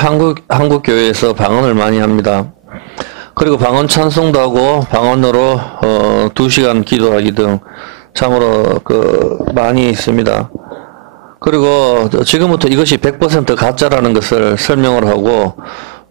한국 교회에서 방언을 많이 합니다. 그리고 방언 찬송도 하고 방언으로 2시간 기도하기 등 참으로 많이 있습니다. 그리고 지금부터 이것이 100% 가짜라는 것을 설명을 하고,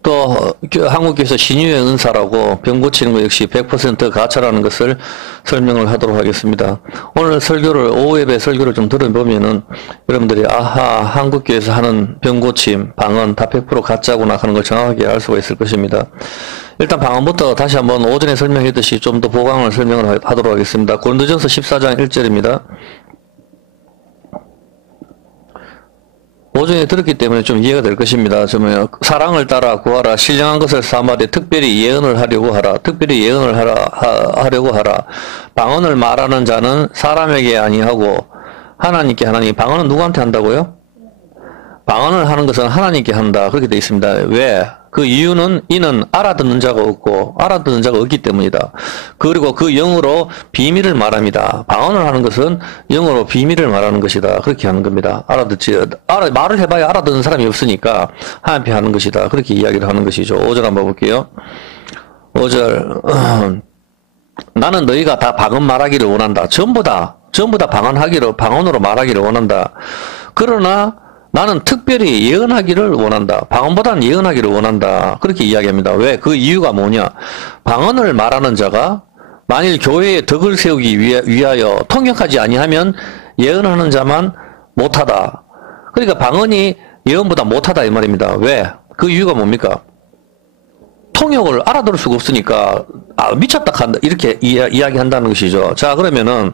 또 한국교회에서 신유의 은사라고 병 고치는 것 역시 100% 가짜라는 것을 설명을 하도록 하겠습니다. 오늘 설교를, 오후 예배 설교를 좀 들어보면은 여러분들이 아하, 한국교회에서 하는 병 고침, 방언 다 100% 가짜구나 하는 걸 정확하게 알 수가 있을 것입니다. 일단 방언부터 다시 한번 오전에 설명했듯이 좀 더 보강을 설명을 하도록 하겠습니다. 고린도전서 14장 1절입니다. 오전에 들었기 때문에 좀 이해가 될 것입니다. 사랑을 따라 구하라. 신령한 것을 삼아되 특별히 예언을 하려고 하라. 특별히 예언을 하려고 하라. 방언을 말하는 자는 사람에게 아니하고 하나님께 하나니. 방언은 누구한테 한다고요? 방언을 하는 것은 하나님께 한다. 그렇게 되어 있습니다. 왜? 그 이유는 이는 알아듣는 자가 없고 알아듣는 자가 없기 때문이다. 그리고 그 영으로 비밀을 말합니다. 방언을 하는 것은 영어로 비밀을 말하는 것이다. 그렇게 하는 겁니다. 말을 해봐야 알아듣는 사람이 없으니까 하나님께 하는 것이다. 그렇게 이야기를 하는 것이죠. 5절 한번 볼게요. 5절 나는 너희가 다 방언 말하기를 원한다. 전부 다 방언으로 말하기를 원한다. 그러나 나는 특별히 예언하기를 원한다. 방언보다는 예언하기를 원한다. 그렇게 이야기합니다. 왜? 그 이유가 뭐냐? 방언을 말하는 자가 만일 교회의 덕을 세우기 위하여 통역하지 아니하면 예언하는 자만 못하다. 그러니까 방언이 예언보다 못하다 이 말입니다. 왜? 그 이유가 뭡니까? 통역을 알아들을 수가 없으니까 미쳤다 한다 이렇게 이야기한다는 것이죠. 자, 그러면은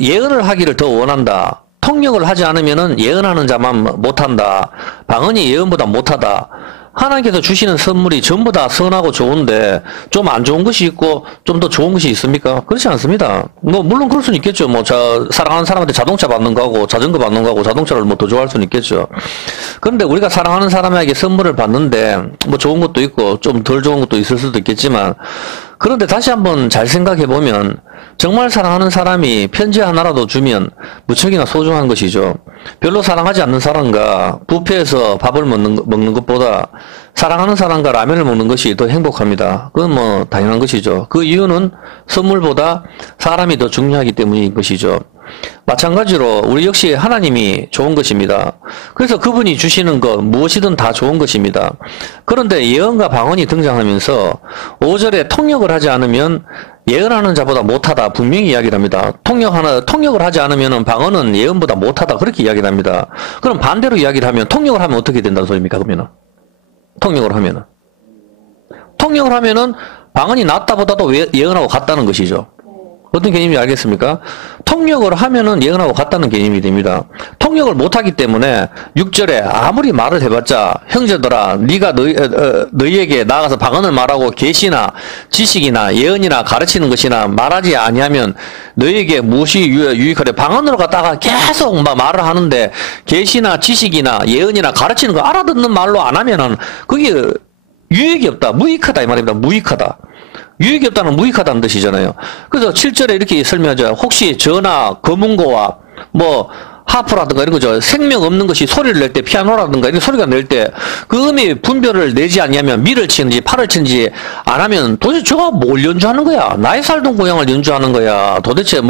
예언을 하기를 더 원한다. 통역을 하지 않으면은 예언하는 자만 못한다. 방언이 예언보다 못하다. 하나님께서 주시는 선물이 전부 다 선하고 좋은데 좀 안 좋은 것이 있고 좀 더 좋은 것이 있습니까? 그렇지 않습니다. 물론 그럴 수는 있겠죠. 사랑하는 사람한테 자동차 받는 거하고 자전거 받는 거하고 자동차를 더 좋아할 수는 있겠죠. 그런데 우리가 사랑하는 사람에게 선물을 받는데 좋은 것도 있고 좀 덜 좋은 것도 있을 수도 있겠지만, 그런데 다시 한번 잘 생각해 보면 정말 사랑하는 사람이 편지 하나라도 주면 무척이나 소중한 것이죠. 별로 사랑하지 않는 사람과 뷔페에서 밥을 먹는 것보다 사랑하는 사람과 라면을 먹는 것이 더 행복합니다. 그건 당연한 것이죠. 그 이유는 선물보다 사람이 더 중요하기 때문인 것이죠. 마찬가지로 우리 역시 하나님이 좋은 것입니다. 그래서 그분이 주시는 것 무엇이든 다 좋은 것입니다. 그런데 예언과 방언이 등장하면서 5절에 통역을 하지 않으면 예언하는 자보다 못하다 분명히 이야기를 합니다. 통역을 하지 않으면 방언은 예언보다 못하다 그렇게 이야기를 합니다. 그럼 반대로 이야기를 하면 통역을 하면 어떻게 된다는 소리입니까? 그러면은 통역을 하면은 방언이 낫다보다도 예언하고 같다는 것이죠. 어떤 개념인지 알겠습니까? 통역을 하면은 예언하고 같다는 개념이 됩니다. 통역을 못하기 때문에 6절에 아무리 말을 해봤자 형제들아 네가 너희에게 나가서 방언을 말하고 계시나 지식이나 예언이나 가르치는 것이나 말하지 아니하면 너희에게 무엇이 유익하래. 방언으로 갖다가 계속 말을 하는데 계시나 지식이나 예언이나 가르치는 거 알아듣는 말로 안 하면은 그게 유익이 없다. 무익하다 이 말입니다. 무익하다. 유익이 없다는 무익하다는 뜻이잖아요. 그래서 7절에 이렇게 설명하죠. 혹시 저나 검은고와 하프라든가 이런 거죠. 생명 없는 것이 소리를 낼 때, 피아노라든가 이런 소리가 낼 때 그 음의 분별을 내지 않냐면 미를 치는지 팔을 치는지 안 하면 도대체 저가 뭘 연주하는 거야? 나의 살던 고향을 연주하는 거야? 도대체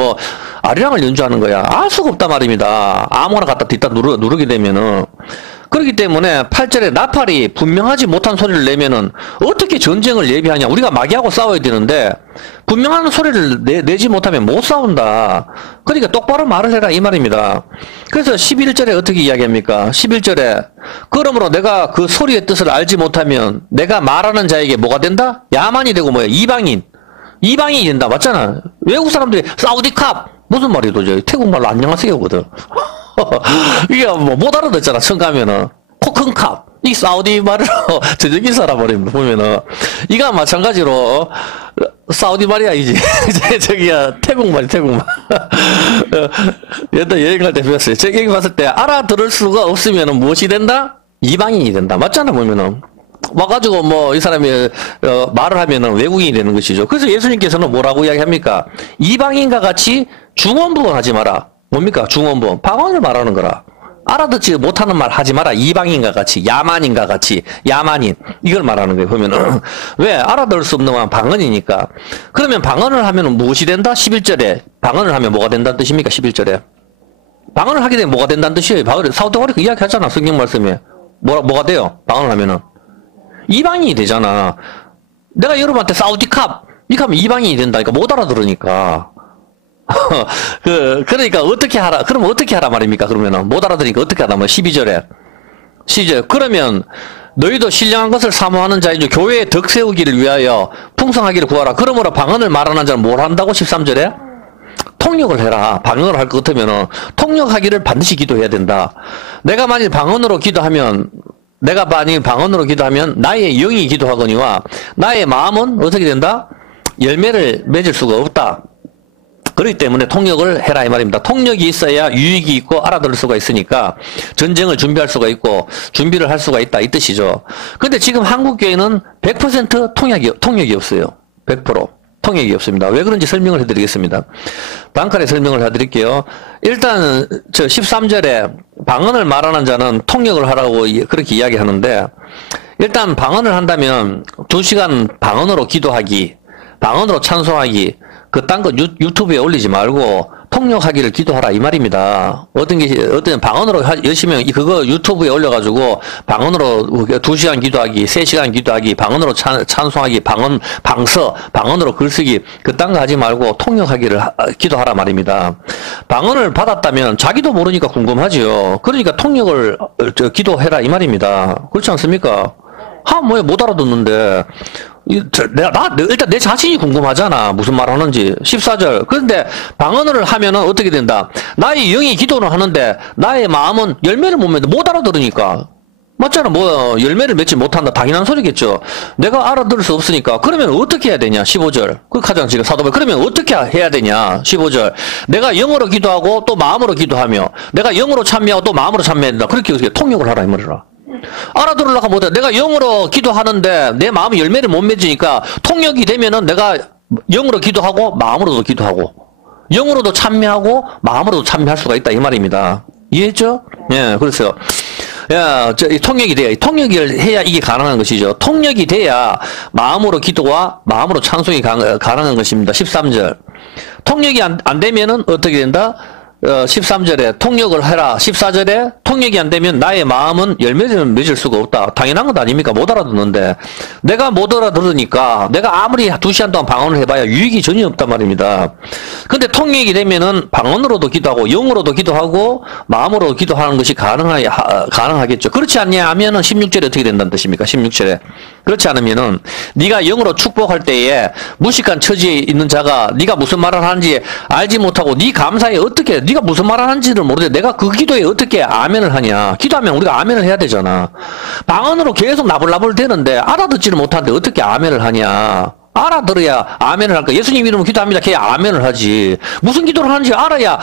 아리랑을 연주하는 거야? 알 수가 없단 말입니다. 아무거나 갖다 뒷다 누르게 되면은. 그렇기 때문에 8절에 나팔이 분명하지 못한 소리를 내면은 어떻게 전쟁을 예비하냐. 우리가 마귀하고 싸워야 되는데 분명한 소리를 내지 못하면 못 싸운다. 그러니까 똑바로 말을 해라 이 말입니다. 그래서 11절에 어떻게 이야기합니까? 11절에 그러므로 내가 그 소리의 뜻을 알지 못하면 내가 말하는 자에게 뭐가 된다? 야만이 되고 이방인이 된다. 맞잖아. 외국 사람들이 사우디캅 무슨 말이야 도저히. 태국말로 안녕하세요거든. 이게 못 알아듣잖아. 처음 가면은 코큰캅 이 사우디 말로 저녁인 사람 보면은 이가 마찬가지로 사우디 말이야 이제 태국말 옛날 여행 갈 때 배웠어요. 제가 여기 봤을 때 알아들을 수가 없으면은 무엇이 된다? 이방인이 된다. 맞잖아 보면은. 와가지고 이 사람이 말을 하면은 외국인이 되는 것이죠. 그래서 예수님께서는 뭐라고 이야기합니까? 이방인과 같이 중언부언하지 마라. 뭡니까? 중언부언. 방언을 말하는 거라. 알아듣지 못하는 말 하지 마라. 이방인과 같이, 야만인과 같이, 야만인. 이걸 말하는 거예요. 보면은. 왜? 알아들을 수 없는 건 방언이니까. 그러면 방언을 하면 무엇이 된다? 11절에. 방언을 하면 뭐가 된다는 뜻입니까? 11절에. 방언을 하게 되면 뭐가 된다는 뜻이에요. 사도바울이 그 이야기 하잖아. 성경 말씀에. 뭐가 돼요? 방언을 하면은. 이방인이 되잖아. 내가 여러분한테 사우디캅. 이렇게 하면 이방인이 된다니까. 못 알아들으니까. 그러니까 어떻게 하라. 그러면 어떻게 하라 말입니까? 그러면은 못 알아들으니까 어떻게 하라 말 12절에. 12절. 그러면 너희도 신령한 것을 사모하는 자인 줄 교회의 덕 세우기를 위하여 풍성하기를 구하라. 그러므로 방언을 말하는 자는 뭘 한다고? 13절에? 통역을 해라. 방언을 할 것 같으면은 통역하기를 반드시 기도해야 된다. 내가 만일 방언으로 기도하면 나의 영이 기도하거니와 나의 마음은 어떻게 된다? 열매를 맺을 수가 없다. 그렇기 때문에 통역을 해라 이 말입니다. 통역이 있어야 유익이 있고 알아들을 수가 있으니까 전쟁을 준비할 수가 있고 준비를 할 수가 있다 이 뜻이죠. 근데 지금 한국교회는 100% 통역이 없어요. 100% 통역이 없습니다. 왜 그런지 설명을 해드리겠습니다. 단칼에 설명을 해드릴게요. 일단 13절에 방언을 말하는 자는 통역을 하라고 그렇게 이야기하는데 일단 방언을 한다면 2시간 방언으로 기도하기, 방언으로 찬송하기 그딴 거 유튜브에 올리지 말고 통역하기를 기도하라 이 말입니다. 어떤 방언으로 열심히 그거 유튜브에 올려가지고 방언으로 2시간 기도하기, 3시간 기도하기, 방언으로 찬송하기, 방언으로 글쓰기 그딴 거 하지 말고 통역하기를 기도하라 말입니다. 방언을 받았다면 자기도 모르니까 궁금하지요. 그러니까 통역을 기도해라 이 말입니다. 그렇지 않습니까? 뭐야 못 알아듣는데 일단 내 자신이 궁금하잖아. 무슨 말 하는지. 14절. 그런데 방언을 하면은 어떻게 된다? 나의 영이 기도를 하는데 나의 마음은 열매를 못 맺는다. 못 알아들으니까. 맞잖아. 열매를 맺지 못한다. 당연한 소리겠죠. 내가 알아들을 수 없으니까. 그러면 어떻게 해야 되냐? 15절. 그 가장 지금 사도바울. 그러면 어떻게 해야 되냐? 15절. 내가 영으로 기도하고 또 마음으로 기도하며 내가 영으로 참여하고 또 마음으로 참여해야 된다. 그렇게 통역을 하라 이 말이라. 알아들으려고 못해. 내가 영으로 기도하는데 내 마음이 열매를 못 맺으니까 통역이 되면은 내가 영으로 기도하고 마음으로도 기도하고 영으로도 참여하고 마음으로도 참여할 수가 있다 이 말입니다. 이해했죠? 예, 그랬어요. 야, 통역이 돼야, 통역을 해야 이게 가능한 것이죠. 통역이 돼야 마음으로 기도와 마음으로 찬송이 가능한 것입니다. 13절. 통역이 안 되면은 어떻게 된다? 13절에 통역을 해라. 14절에 통역이 안 되면 나의 마음은 열매를 맺을 수가 없다. 당연한 것 아닙니까? 못 알아듣는데. 내가 못 알아들으니까 내가 아무리 2시간 동안 방언을 해봐야 유익이 전혀 없단 말입니다. 근데 통역이 되면은 방언으로도 기도하고 영으로도 기도하고 마음으로 기도하는 것이 가능하겠죠. 그렇지 않냐 하면은 16절에 어떻게 된다는 뜻입니까? 16절에. 그렇지 않으면은 네가 영으로 축복할 때에 무식한 처지에 있는 자가 네가 무슨 말을 하는지 알지 못하고 네 감사에 어떻게 네가 무슨 말 하는지를 모르는데 내가 그 기도에 어떻게 아멘을 하냐. 기도하면 우리가 아멘을 해야 되잖아. 방언으로 계속 나불나불 되는데 알아듣지를 못하는데 어떻게 아멘을 하냐. 알아들어야 아멘을 할까. 예수님 이름으로 기도합니다. 걔 아멘을 하지. 무슨 기도를 하는지 알아야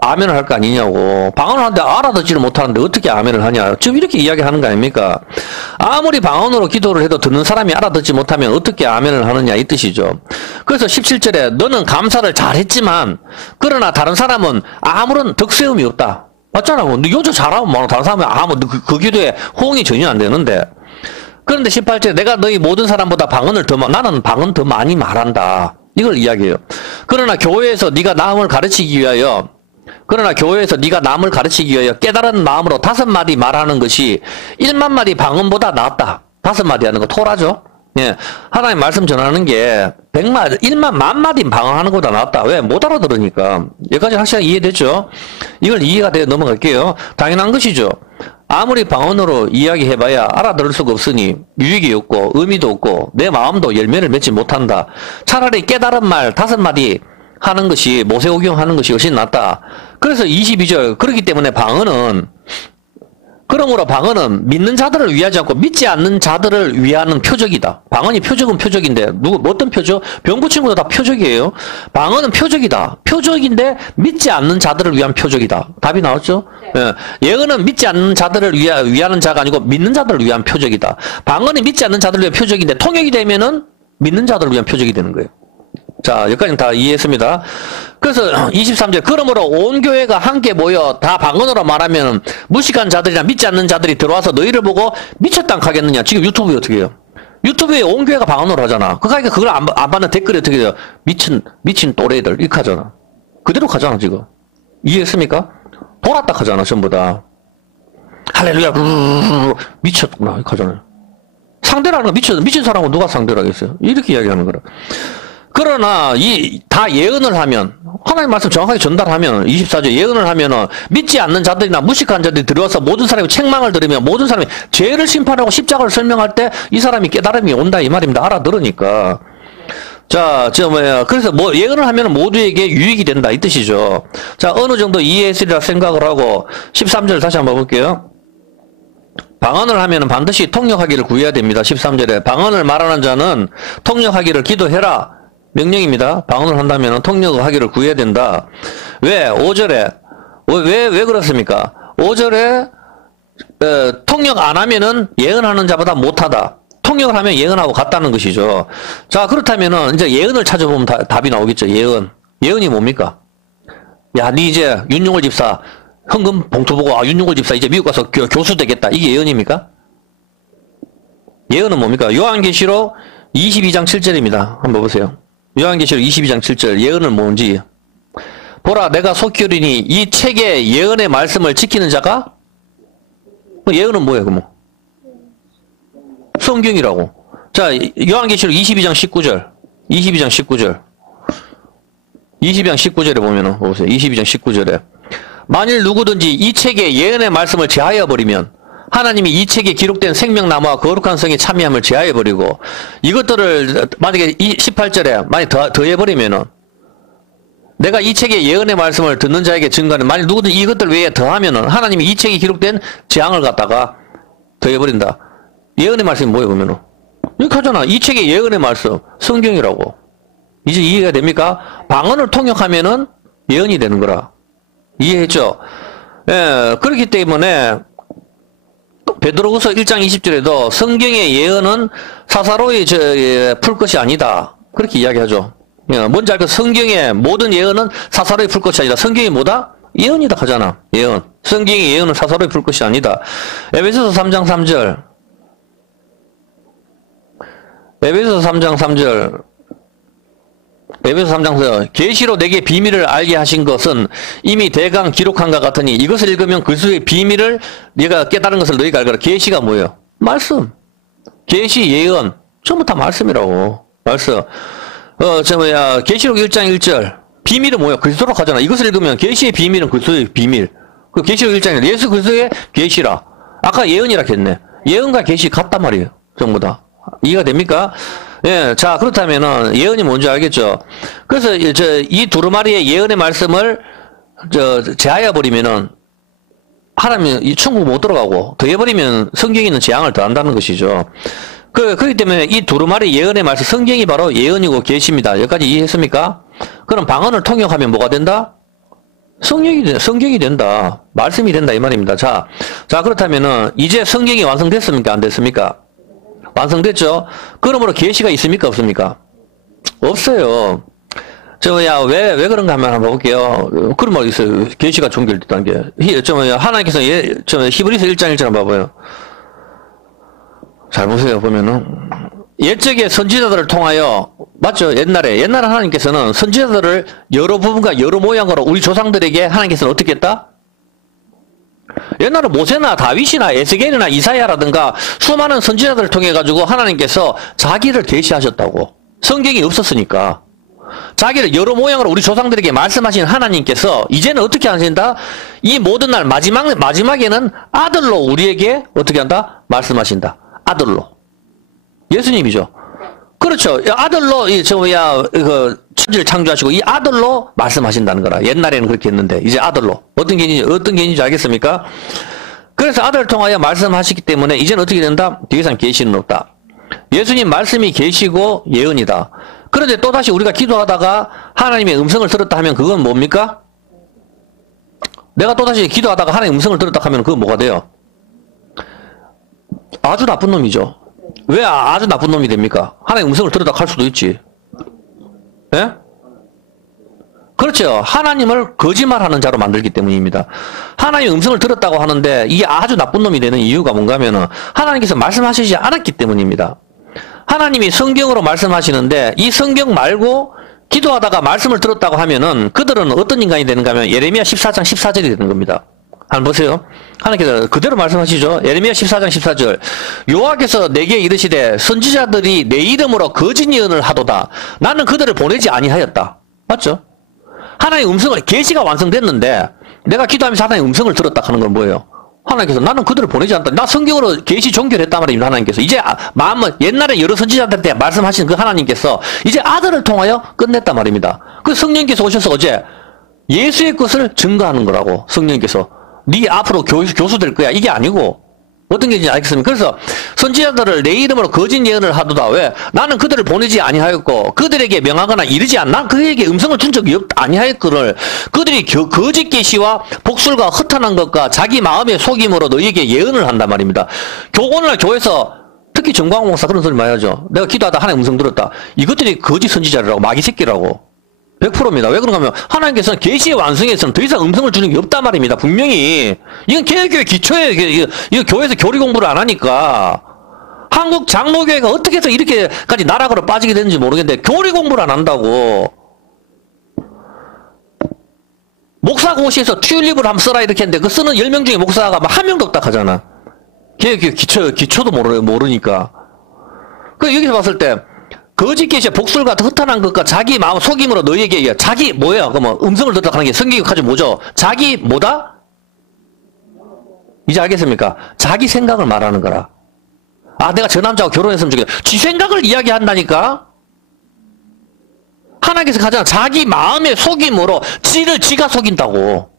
아멘을 할 거 아니냐고. 방언을 하는데 알아듣지를 못하는데 어떻게 아멘을 하냐. 지금 이렇게 이야기하는 거 아닙니까? 아무리 방언으로 기도를 해도 듣는 사람이 알아듣지 못하면 어떻게 아멘을 하느냐 이 뜻이죠. 그래서 17절에 너는 감사를 잘했지만 그러나 다른 사람은 아무런 덕세움이 없다. 맞잖아. 너 요즘 잘하면 뭐 다른 사람은 그 기도에 호응이 전혀 안 되는데. 그런데 18절에 내가 너희 모든 사람보다 나는 방언 더 많이 말한다. 이걸 이야기해요. 그러나 교회에서 네가 남을 가르치기 위하여 깨달은 마음으로 5마디 말하는 것이 1만 마디 방언보다 낫다. 5마디 하는 거 토라죠. 예. 하나님 말씀 전하는 게 1만 마디 방언하는 것보다 낫다. 왜? 못 알아들으니까. 여기까지 확실하게 이해됐죠? 이걸 이해가 되어 넘어갈게요. 당연한 것이죠. 아무리 방언으로 이야기해봐야 알아들을 수가 없으니 유익이 없고 의미도 없고 내 마음도 열매를 맺지 못한다. 차라리 깨달은 말 5마디 하는 것이 모세오경 하는 것이 훨씬 낫다. 그래서 22절 그렇기 때문에 그러므로 방언은 믿는 자들을 위하지 않고 믿지 않는 자들을 위하는 표적이다. 방언이 표적은 표적인데 어떤 표적? 병부 친구도 다 표적이에요. 방언은 표적이다. 표적인데 믿지 않는 자들을 위한 표적이다. 답이 나왔죠? 네. 예언은 믿지 않는 자들을 위하는 자가 아니고 믿는 자들을 위한 표적이다. 방언이 믿지 않는 자들을 위한 표적인데 통역이 되면은 믿는 자들을 위한 표적이 되는 거예요. 자, 여기까지는 다 이해했습니다. 그래서 23절, 그러므로 온 교회가 함께 모여 다 방언으로 말하면 무식한 자들이나 믿지 않는 자들이 들어와서 너희를 보고 미쳤다 하겠느냐. 지금 유튜브에 어떻게 해요? 유튜브에 온 교회가 방언으로 하잖아. 그러니까 그걸 안 받는 댓글이 어떻게 돼요? 미친 또래들, 이렇게 하잖아. 그대로 가잖아, 지금. 이해했습니까? 돌았다 하잖아, 전부 다. 할렐루야, 미쳤구나, 이렇게 하잖아요. 상대라는 거 미친 사람은 누가 상대를 하겠어요? 이렇게 이야기하는 거라. 그러나 다 예언을 하면 하나님 말씀 정확하게 전달하면 24절 예언을 하면은 믿지 않는 자들이나 무식한 자들이 들어와서 모든 사람이 책망을 들으며 모든 사람이 죄를 심판하고 십자가를 설명할 때 이 사람이 깨달음이 온다 이 말입니다. 알아들으니까. 자, 그래서 뭐 예언을 하면 모두에게 유익이 된다 이 뜻이죠. 자, 어느 정도 이해했으리라 생각을 하고 13절 다시 한번 볼게요. 방언을 하면은 반드시 통역하기를 구해야 됩니다. 13절에 방언을 말하는 자는 통역하기를 기도해라. 명령입니다. 방언을 한다면 통역을 하기를 구해야 된다. 왜? 5절에. 왜 그렇습니까? 5절에, 통역 안 하면은 예언하는 자보다 못하다. 통역을 하면 예언하고 같다는 것이죠. 자, 그렇다면은 이제 예언을 찾아보면 답이 나오겠죠. 예언이 뭡니까? 야, 니 이제 윤용월 집사, 헌금 봉투 보고, 윤용월 집사 이제 미국 가서 교수 되겠다. 이게 예언입니까? 예언은 뭡니까? 요한계시록 22장 7절입니다. 한번 보세요. 요한계시록 22장 7절 예언은 뭔지 보라 내가 속히 오리니 이 책의 예언의 말씀을 지키는 자가 예언은 뭐예요? 그럼 성경이라고. 자, 요한계시록 22장 19절 22장 19절에 보면은 보세요. 22장 19절에 만일 누구든지 이 책의 예언의 말씀을 제하여 버리면 하나님이 이 책에 기록된 생명나무와 거룩한 성의 참여함을 제하해버리고 이것들을 만약에 18절에 만약 더해버리면은 내가 이 책의 예언의 말씀을 듣는 자에게 증거하는 만약 누구든지 이것들 외에 더하면은 하나님이 이 책에 기록된 재앙을 갖다가 더해버린다. 예언의 말씀이 뭐예요 그러면은? 이렇게 하잖아. 이 책의 예언의 말씀 성경이라고. 이제 이해가 됩니까? 방언을 통역하면은 예언이 되는 거라. 이해했죠? 예, 그렇기 때문에 베드로후서 1장 20절에도 성경의 예언은 사사로이 풀 것이 아니다. 그렇게 이야기하죠. 뭔지 알고 성경의 모든 예언은 사사로이 풀 것이 아니다. 성경이 뭐다? 예언이다 하잖아. 예언. 성경의 예언은 사사로이 풀 것이 아니다. 에베소서 3장 3절. 에베소서 3장 3절. 에베소 3장에서 계시로 내게 비밀을 알게 하신 것은 이미 대강 기록한 것 같으니 이것을 읽으면 그리스도의 비밀을 네가 깨달은 것을 너희가 알거라. 계시가 뭐예요? 말씀. 계시, 예언 전부 다 말씀이라고. 말씀. 계시록 1장 1절 비밀은 뭐예요? 그리스도로 하잖아. 이것을 읽으면 계시의 비밀은 그리스도의 비밀. 그 계시록 1장 1절 예수 그리스도의 계시라. 아까 예언이라 했네. 예언과 계시 같단 말이에요. 전부 다. 이해가 됩니까? 예, 자, 그렇다면은, 예언이 뭔지 알겠죠? 그래서, 이 두루마리의 예언의 말씀을, 제하여버리면은, 하나님이 이 천국 못 들어가고, 더해버리면 성경에 있는 재앙을 더한다는 것이죠. 그렇기 때문에 이 두루마리 예언의 말씀, 성경이 바로 예언이고 계시입니다. 여기까지 이해했습니까? 그럼 방언을 통역하면 뭐가 된다? 성경이 된다. 말씀이 된다. 이 말입니다. 자, 그렇다면은, 이제 성경이 완성됐습니까? 안 됐습니까? 완성됐죠? 그러므로 계시가 있습니까? 없습니까? 없어요. 왜 그런가 한번 볼게요. 그런 말 있어요. 계시가 종결됐다는 게. 하나님께서 히브리서 1장 1절 한번 봐봐요. 잘 보세요. 보면은. 옛적에 선지자들을 통하여, 맞죠? 옛날에 하나님께서는 선지자들을 여러 부분과 여러 모양으로 우리 조상들에게 하나님께서는 어떻게 했다? 옛날에 모세나 다윗이나 에스겔이나 이사야라든가 수많은 선지자들을 통해 가지고 하나님께서 자기를 계시하셨다고. 성경이 없었으니까 자기를 여러 모양으로 우리 조상들에게 말씀하신 하나님께서 이제는 어떻게 하신다? 이 모든 날 마지막에는 아들로 우리에게 어떻게 한다? 말씀하신다. 아들로. 예수님이죠. 그렇죠. 아들로 천지를 창조하시고 이 아들로 말씀하신다는 거라. 옛날에는 그렇게 했는데 이제 아들로. 어떤 개념인지 알겠습니까? 그래서 아들을 통하여 말씀하시기 때문에 이제는 어떻게 된다? 더 이상 계시는 없다. 예수님 말씀이 계시고 예언이다. 그런데 또다시 우리가 기도하다가 하나님의 음성을 들었다 하면 그건 뭡니까? 내가 또다시 기도하다가 하나님의 음성을 들었다 하면 그건 뭐가 돼요? 아주 나쁜 놈이죠. 왜 아주 나쁜 놈이 됩니까? 하나님의 음성을 들었다 할 수도 있지. 예? 그렇죠. 하나님을 거짓말하는 자로 만들기 때문입니다. 하나님의 음성을 들었다고 하는데 이게 아주 나쁜 놈이 되는 이유가 뭔가 하면은 하나님께서 말씀하시지 않았기 때문입니다. 하나님이 성경으로 말씀하시는데 이 성경 말고 기도하다가 말씀을 들었다고 하면은 그들은 어떤 인간이 되는가 하면 예레미야 14장 14절이 되는 겁니다. 한번 보세요. 하나님께서 그대로 말씀하시죠. 예레미야 14장 14절. 여호와께서 내게 이르시되 선지자들이 내 이름으로 거짓 예언을 하도다. 나는 그들을 보내지 아니하였다. 맞죠? 하나님의 음성을, 계시가 완성됐는데 내가 기도하면서 하나님의 음성을 들었다 하는 건 뭐예요? 하나님께서 나는 그들을 보내지 않다. 나 성경으로 계시 종결했단 말입니다. 하나님께서. 이제 마음은 옛날에 여러 선지자들한테 말씀하신 그 하나님께서 이제 아들을 통하여 끝냈단 말입니다. 그 성령께서 오셔서 어제 예수의 것을 증거하는 거라고. 성령께서 네 앞으로 교수 될 거야. 이게 아니고 어떤 게 있는지 알겠습니까? 그래서 선지자들을 내 이름으로 거짓 예언을 하도다. 왜? 나는 그들을 보내지 아니하였고 그들에게 명하거나 이르지 않. 난 그에게 음성을 준 적이 아니하였거늘. 그들이 거짓 계시와 복술과 허탄한 것과 자기 마음의 속임으로 너희에게 예언을 한단 말입니다. 오늘날 교회에서 특히 정광훈 목사 그런 소리 많이 하죠. 내가 기도하다 하나님 음성 들었다. 이것들이 거짓 선지자라고 마귀 새끼라고. 100%입니다. 왜 그런가 하면 하나님께서는 계시의 완성에서는 더 이상 음성을 주는 게 없단 말입니다. 분명히 이건 개혁교회 기초예요. 이거 교회에서 교리 공부를 안 하니까 한국 장로교회가 어떻게 해서 이렇게까지 나락으로 빠지게 되는지 모르겠는데 교리 공부를 안 한다고. 목사고시에서 튤립을 한번 써라 이렇게 했는데 그 쓰는 10명 중에 목사가 한 명도 없다 하잖아. 개혁교회 기초도 모르니까. 그 여기서 봤을 때 거짓 계시와 복술 같은 허탄한 것과 자기 마음 속임으로 너희에게 자기 뭐예요? 그러면 음성을 듣다 하는 게 성경이 가지고 뭐죠? 자기 뭐다? 이제 알겠습니까? 자기 생각을 말하는 거라. 아, 내가 저 남자하고 결혼했으면 좋겠다. 지 생각을 이야기한다니까? 하나님께서 가장 자기 마음의 속임으로 지가 속인다고.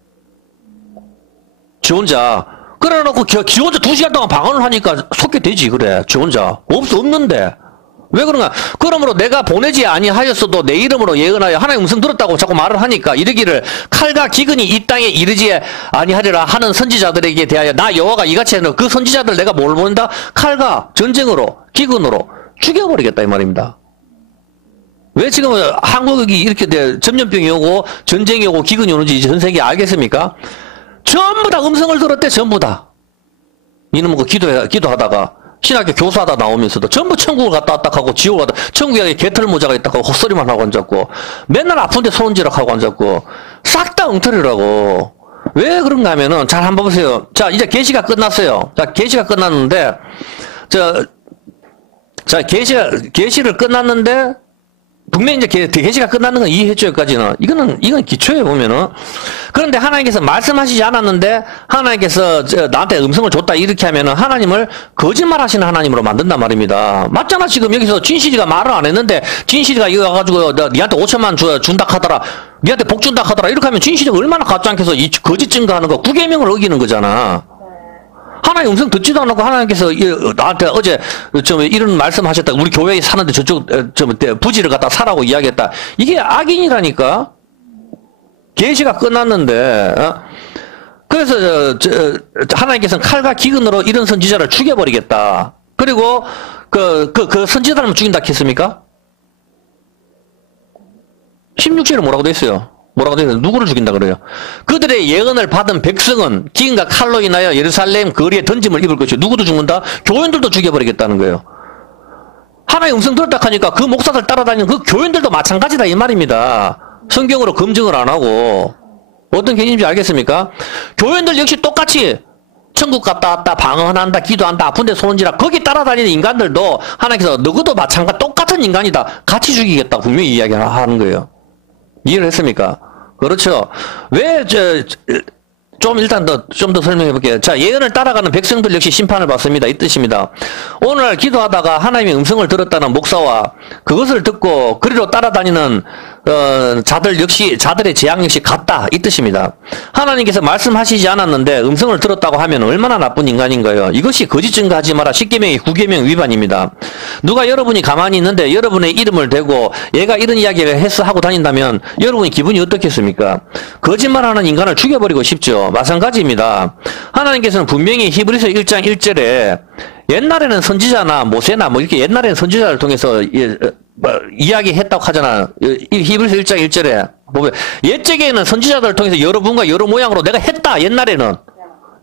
지 혼자. 그래 놓고 지 혼자 2시간 동안 방언을 하니까 속게 되지, 그래. 지 혼자. 없는데. 왜 그런가? 그러므로 내가 보내지 아니하였어도 내 이름으로 예언하여 하나님 음성 들었다고 자꾸 말을 하니까 이르기를 칼과 기근이 이 땅에 이르지 아니하리라 하는 선지자들에게 대하여 나 여호와가 이같이 하는 그 선지자들 내가 뭘 보낸다? 칼과 전쟁으로 기근으로 죽여버리겠다 이 말입니다. 왜 지금 한국이 이렇게 전염병이 오고 전쟁이 오고 기근이 오는지 전 세계 알겠습니까? 전부 다 음성을 들었대. 전부 다. 이놈은 그 기도하다가 신학교 교수하다 나오면서도 전부 천국을 갔다 왔다 하고 지옥을 갔다 천국에 개털 모자가 있다 하고 헛소리만 하고 앉았고 맨날 아픈데 손질하고 앉았고 싹 다 엉터리라고. 왜 그런가 하면은 잘 한번 보세요. 자, 이제 계시가 끝났어요. 자, 계시가 끝났는데 계시를 끝났는데 분명히 이제 계시가 끝나는 건 이해했죠, 여기까지는. 이건 기초에 보면은. 그런데 하나님께서 말씀하시지 않았는데, 하나님께서 나한테 음성을 줬다, 이렇게 하면은, 하나님을 거짓말 하시는 하나님으로 만든단 말입니다. 맞잖아, 지금 여기서 진실이가 말을 안 했는데, 진실이가 이거 가지고, 니한테 5천만 준다 하더라, 니한테 복 준다 하더라, 이렇게 하면 진실이가 얼마나 가짜 않겠어, 이 거짓 증거하는 거, 구계명을 어기는 거잖아. 하나님 음성 듣지도 않고 하나님께서 나한테 어제 이런 말씀하셨다. 우리 교회에 사는데 저쪽 부지를 갖다 사라고 이야기했다. 이게 악인이라니까. 계시가 끝났는데. 그래서 하나님께서는 칼과 기근으로 이런 선지자를 죽여버리겠다. 그리고 그 선지자를 죽인다 했습니까? 16절에 뭐라고 돼 있어요? 뭐라고 되어 있어요? 누구를 죽인다 그래요? 그들의 예언을 받은 백성은 기근과 칼로 인하여 예루살렘 거리에 던짐을 입을 것이요. 누구도 죽는다? 교인들도 죽여버리겠다는 거예요. 하나의 음성 들었다 하니까 그 목사들 따라다니는 그 교인들도 마찬가지다 이 말입니다. 성경으로 검증을 안 하고. 어떤 개념인지 알겠습니까? 교인들 역시 똑같이 천국 갔다 왔다, 방언한다, 기도한다, 아픈데 손질하 거기 따라다니는 인간들도 하나님께서 너희도 마찬가지 똑같은 인간이다. 같이 죽이겠다 분명히 이야기하는 거예요. 이해를 했습니까? 그렇죠. 왜, 일단 좀 더 설명해 볼게요. 자, 예언을 따라가는 백성들 역시 심판을 받습니다. 이 뜻입니다. 오늘 기도하다가 하나님의 음성을 들었다는 목사와 그것을 듣고 그리로 따라다니는 자들의 재앙 역시 같다. 이 뜻입니다. 하나님께서 말씀하시지 않았는데 음성을 들었다고 하면 얼마나 나쁜 인간인가요? 이것이 거짓 증거하지 마라. 10계명이 9계명 위반입니다. 누가 여러분이 가만히 있는데 여러분의 이름을 대고 얘가 이런 이야기를 했어 하고 다닌다면 여러분이 기분이 어떻겠습니까? 거짓말하는 인간을 죽여버리고 싶죠. 마찬가지입니다. 하나님께서는 분명히 히브리서 1장 1절에 옛날에는 선지자나 모세나 뭐 이렇게 옛날에는 선지자를 통해서 이야기했다고 하잖아. 히브리서 1장 1절에 보면 옛적에는 선지자들을 통해서 여러 분과 여러 모양으로 내가 했다. 옛날에는.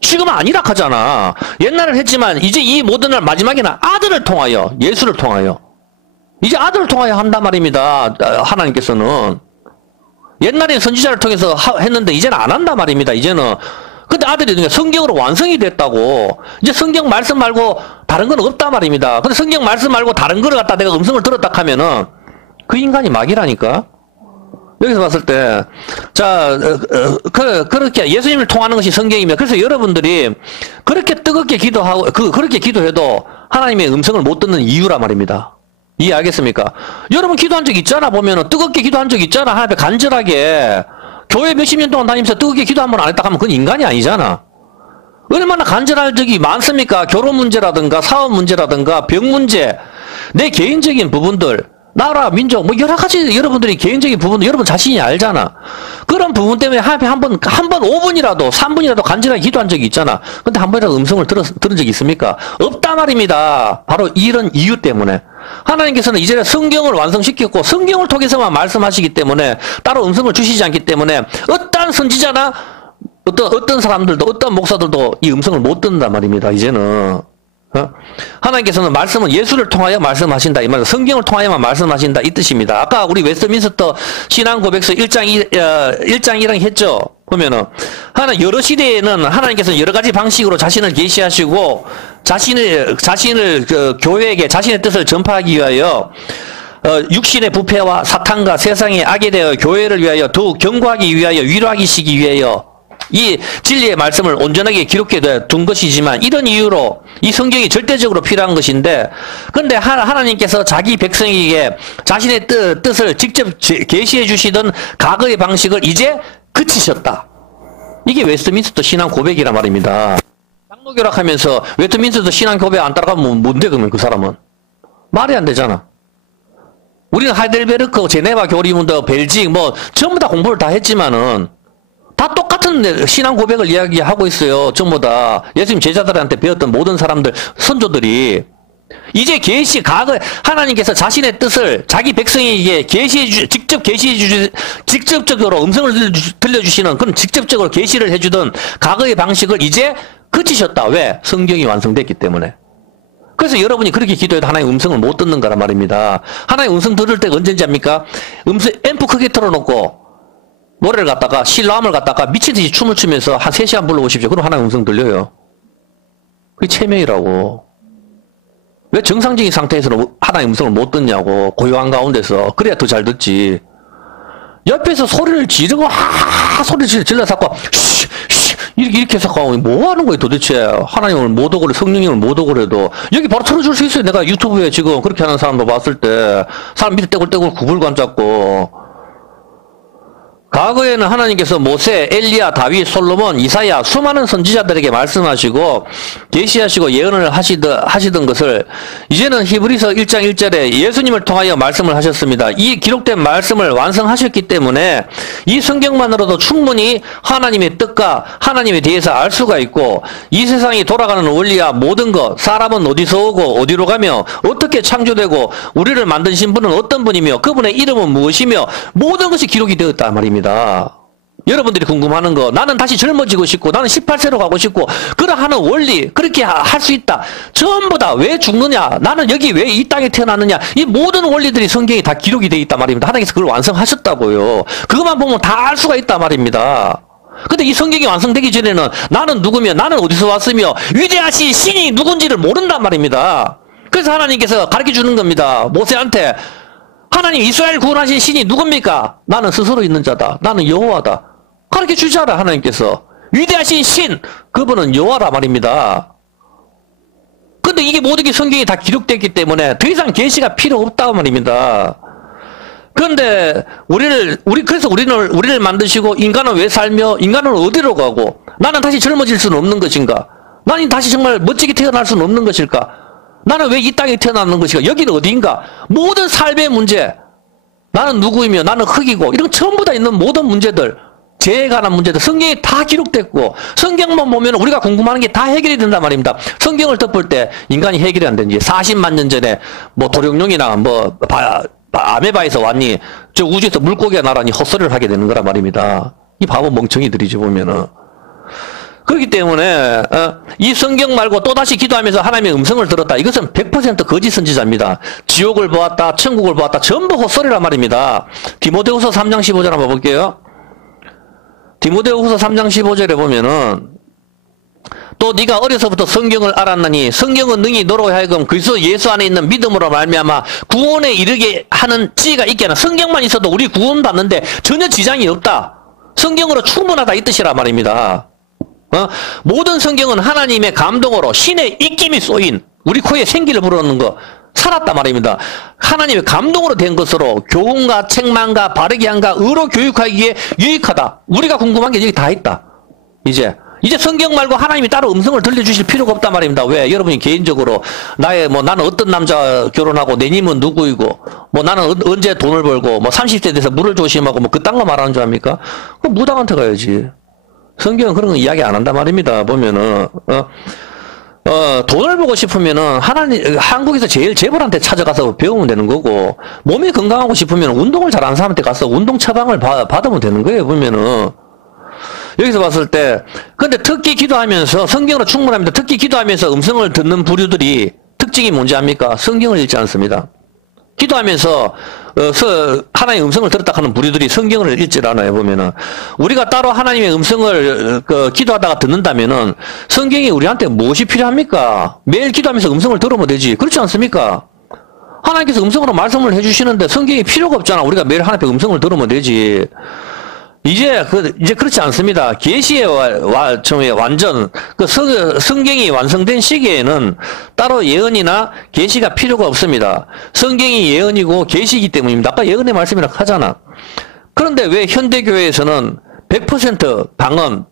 지금은 아니라 하잖아. 옛날에는 했지만 이제 이 모든 날 마지막에는 아들을 통하여 예수를 통하여 이제 아들을 통하여 한단 말입니다. 하나님께서는. 옛날에는 선지자를 통해서 했는데 이제는 안 한단 말입니다. 이제는. 근데 아들이 성경으로 완성이 됐다고. 이제 성경 말씀 말고 다른 건 없단 말입니다. 근데 성경 말씀 말고 다른 거를 갖다 내가 음성을 들었다 하면은 그 인간이 막이라니까. 여기서 봤을 때, 자, 그렇게 예수님을 통하는 것이 성경이면, 그래서 여러분들이 그렇게 뜨겁게 기도하고, 그렇게 기도해도 하나님의 음성을 못 듣는 이유라 말입니다. 이해하겠습니까? 여러분 기도한 적 있잖아, 보면은. 뜨겁게 기도한 적 있잖아, 하나님 앞에 간절하게. 교회 몇십 년 동안 다니면서 뜨겁게 기도 한 번 안 했다 하면 그건 인간이 아니잖아. 얼마나 간절할 적이 많습니까? 결혼 문제라든가, 사업 문제라든가, 병 문제, 내 개인적인 부분들, 나라, 민족, 뭐, 여러 가지 여러분들이 개인적인 부분도 여러분 자신이 알잖아. 그런 부분 때문에 한 번 5분이라도, 3분이라도 간절하게 기도한 적이 있잖아. 근데 한 번이라도 음성을 들은 적이 있습니까? 없단 말입니다. 바로 이런 이유 때문에. 하나님께서는 이제 성경을 완성시켰고, 성경을 통해서만 말씀하시기 때문에, 따로 음성을 주시지 않기 때문에, 어떤 선지자나, 어떤 사람들도, 어떤 목사들도 이 음성을 못 듣는단 말입니다, 이제는. 하나님께서는 말씀은 예수를 통하여 말씀하신다. 이 말은 성경을 통하여만 말씀하신다. 이 뜻입니다. 아까 우리 웨스트민스터 신앙 고백서 1장 1항 했죠. 보면은, 여러 시대에는 하나님께서는 여러 가지 방식으로 자신을 계시하시고, 자신을 교회에게 자신의 뜻을 전파하기 위하여, 육신의 부패와 사탄과 세상의 악에 대하여 교회를 위하여 더욱 경고하기 위하여 위로하시기 위하여 이 진리의 말씀을 온전하게 기록해 둔 것이지만 이런 이유로 이 성경이 절대적으로 필요한 것인데 근데 하나님께서 자기 백성에게 자신의 뜻을 직접 계시해 주시던 과거의 방식을 이제 그치셨다. 이게 웨스트민스터 신앙 고백이란 말입니다. 장로교락하면서 웨스트민스터 신앙 고백 안 따라가면 뭔데 그러면 그 사람은? 말이 안 되잖아. 우리는 하이델베르크, 제네바 교리문도 벨직 뭐 전부 다 공부를 다 했지만은 다 똑같은 신앙 고백을 이야기하고 있어요. 전부 다. 예수님 제자들한테 배웠던 모든 사람들, 선조들이. 이제 과거 하나님께서 자신의 뜻을 자기 백성에게 직접적으로 음성을 들려주시는 그런 직접적으로 계시를 해주던 과거의 방식을 이제 그치셨다. 왜? 성경이 완성됐기 때문에. 그래서 여러분이 그렇게 기도해도 하나님 음성을 못 듣는 거란 말입니다. 하나님 음성 들을 때가 언제인지 압니까? 앰프 크게 틀어놓고 노래를 갖다가 신라음을 갖다가 미친듯이 춤을 추면서 한 3시간 불러보십시오. 그럼 하나님 음성 들려요. 그게 체면이라고. 왜 정상적인 상태에서는 하나님 음성을 못 듣냐고. 고요한 가운데서. 그래야 더 잘 듣지. 옆에서 소리를 지르고 소리를 질러서 이렇게 해서 뭐 하는 거예요 도대체. 하나님을 못 오고 성령님을 못 오고 그래도 여기 바로 틀어줄 수 있어요. 내가 유튜브에 지금 그렇게 하는 사람도 봤을 때 사람 밑에 떼굴떼굴 구불관 잡고. 과거에는 하나님께서 모세, 엘리야, 다윗, 솔로몬, 이사야 수많은 선지자들에게 말씀하시고 계시하시고 예언을 하시던 것을 이제는 히브리서 1장 1절에 예수님을 통하여 말씀을 하셨습니다. 이 기록된 말씀을 완성하셨기 때문에 이 성경만으로도 충분히 하나님의 뜻과 하나님에 대해서 알 수가 있고 이 세상이 돌아가는 원리와 모든 것, 사람은 어디서 오고 어디로 가며 어떻게 창조되고 우리를 만드신 분은 어떤 분이며 그분의 이름은 무엇이며 모든 것이 기록이 되었단 말입니다. 여러분들이 궁금하는 거 나는 다시 젊어지고 싶고 나는 18세로 가고 싶고 그러하는 원리 그렇게 할 수 있다. 전부 다 왜 죽느냐 나는 여기 왜 이 땅에 태어났느냐 이 모든 원리들이 성경에 다 기록이 되어 있단 말입니다. 하나님께서 그걸 완성하셨다고요. 그것만 보면 다 알 수가 있단 말입니다. 근데 이 성경이 완성되기 전에는 나는 누구며 나는 어디서 왔으며 위대하신 신이 누군지를 모른단 말입니다. 그래서 하나님께서 가르쳐 주는 겁니다. 모세한테 하나님 이스라엘 구원하신 신이 누굽니까? 나는 스스로 있는 자다. 나는 여호와다. 가르쳐 주잖아 하나님께서. 위대하신 신 그분은 여호와라 말입니다. 근데 이게 모든 게 성경에 다 기록됐기 때문에 더 이상 계시가 필요 없다 말입니다. 그런데 그래서 우리를 만드시고 인간은 왜 살며 인간은 어디로 가고 나는 다시 젊어질 수는 없는 것인가? 나는 다시 정말 멋지게 태어날 수는 없는 것일까? 나는 왜 이 땅에 태어났는 것인가? 여기는 어디인가? 모든 삶의 문제, 나는 누구이며 나는 흙이고 이런 전부 다 있는 모든 문제들 죄에 관한 문제도 성경에 다 기록됐고 성경만 보면 우리가 궁금한 게 다 해결이 된단 말입니다. 성경을 덮을 때 인간이 해결이 안 되는지 40만 년 전에 뭐 도룡뇽이나 뭐 아메바에서 왔니 저 우주에서 물고기가 나라니 헛소리를 하게 되는 거란 말입니다. 이 바보 멍청이들이지 보면은. 그렇기 때문에 이 성경 말고 또다시 기도하면서 하나님의 음성을 들었다. 이것은 100% 거짓 선지자입니다. 지옥을 보았다. 천국을 보았다. 전부 헛소리란 말입니다. 디모데후서 3장 15절 한번 볼게요. 디모데후서 3장 15절에 보면은 또 네가 어려서부터 성경을 알았느니 성경은 능히 너로 하여금 그리스도 예수 안에 있는 믿음으로 말미암아 구원에 이르게 하는 지혜가 있게 하는 성경만 있어도 우리 구원받는데 전혀 지장이 없다. 성경으로 충분하다 이 뜻이란 말입니다. 모든 성경은 하나님의 감동으로 신의 입김이 쏘인 우리 코에 생기를 불어넣는 거 살았단 말입니다. 하나님의 감동으로 된 것으로 교훈과 책망과 바르게 함과 의로 교육하기에 유익하다. 우리가 궁금한 게 여기 다 있다. 이제 성경 말고 하나님이 따로 음성을 들려주실 필요가 없단 말입니다. 왜? 여러분이 개인적으로 나는 어떤 남자 결혼하고 내 님은 누구이고 뭐 나는 언제 돈을 벌고 뭐 30대 돼서 물을 조심하고 뭐 그딴 거 말하는 줄 압니까? 그럼 무당한테 가야지. 성경은 그런 거 이야기 안 한단 말입니다. 보면은 돈을 보고 싶으면은 한국에서 제일 재벌한테 찾아가서 배우면 되는 거고 몸이 건강하고 싶으면 운동을 잘하는 사람한테 가서 운동 처방을 받으면 되는 거예요. 보면은 여기서 봤을 때 근데 특히 기도하면서 성경으로 충분합니다. 특히 기도하면서 음성을 듣는 부류들이 특징이 뭔지 압니까? 성경을 읽지 않습니다. 기도하면서 하나님의 음성을 들었다 하는 부류들이 성경을 읽지 않아요. 보면은 우리가 따로 하나님의 음성을 기도하다가 듣는다면은 성경이 우리한테 무엇이 필요합니까? 매일 기도하면서 음성을 들으면 되지. 그렇지 않습니까? 하나님께서 음성으로 말씀을 해주시는데 성경이 필요가 없잖아. 우리가 매일 하나님의 음성을 들으면 되지. 이제 그렇지 않습니다. 계시의 완전 성경이 완성된 시기에는 따로 예언이나 계시가 필요가 없습니다. 성경이 예언이고 계시이기 때문입니다. 아까 예언의 말씀이라 하잖아. 그런데 왜 현대교회에서는 100% 방언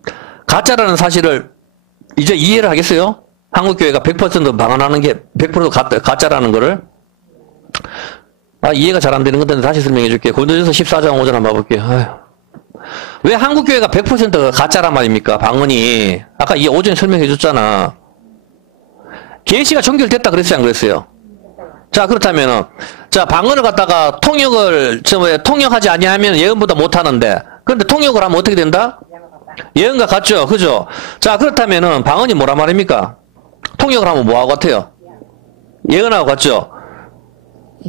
가짜라는 사실을 이제 이해를 하겠어요? 한국교회가 100% 방언하는 게 100% 가짜라는 거를 이해가 잘 안 되는 건데 다시 설명해 줄게요. 고린도전서 14장 5절 한번 봐볼게요. 왜 한국교회가 100% 가짜란 말입니까? 방언이. 아까 이 오전에 설명해 줬잖아. 계시가 종결됐다 그랬어요? 안 그랬어요? 자, 그렇다면은, 방언을 갖다가 통역하지 아니하면 예언보다 못하는데, 그런데 통역을 하면 어떻게 된다? 예언과 같죠? 그죠? 자, 그렇다면은, 방언이 뭐란 말입니까? 통역을 하면 뭐하고 같아요? 예언하고 같죠?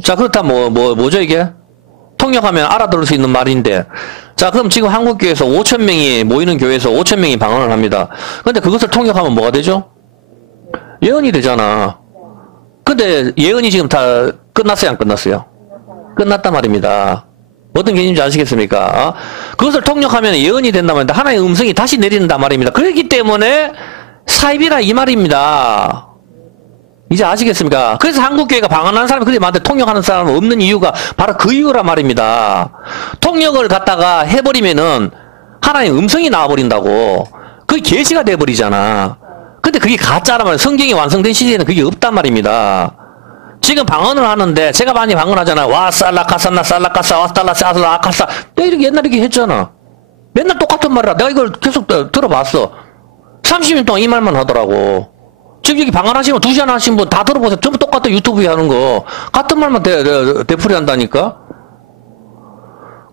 자, 그렇다면 뭐죠, 이게? 통역하면 알아들을 수 있는 말인데, 자, 그럼 지금 한국교회에서 5,000명이 모이는 교회에서 5,000명이 방언을 합니다. 근데 그것을 통역하면 뭐가 되죠? 예언이 되잖아. 근데 예언이 지금 다 끝났어요, 안 끝났어요? 끝났단 말입니다. 어떤 개념인지 아시겠습니까? 그것을 통역하면 예언이 된단 말입니다. 하나의 음성이 다시 내린단 말입니다. 그렇기 때문에 사입이라 이 말입니다. 이제 아시겠습니까? 그래서 한국교회가 방언하는 사람이 그렇게 많은데 통역하는 사람은 없는 이유가 바로 그 이유란 말입니다. 통역을 갖다가 해버리면은 하나의 음성이 나와버린다고. 그게 계시가 돼버리잖아. 근데 그게 가짜란 말이에요. 성경이 완성된 시대에는 그게 없단 말입니다. 지금 방언을 하는데 제가 많이 방언하잖아. 와 살라카사나 살라카사 와살라 사슬라 아카사. 내가 이렇게 옛날에 이렇게 했잖아. 맨날 똑같은 말이라 내가 이걸 계속 들어봤어. 30년 동안 이 말만 하더라고. 지금 여기 방언하시면 2시간 하신 분 다 들어보세요. 전부 똑같아. 유튜브에 하는 거. 같은 말만 되풀이 한다니까?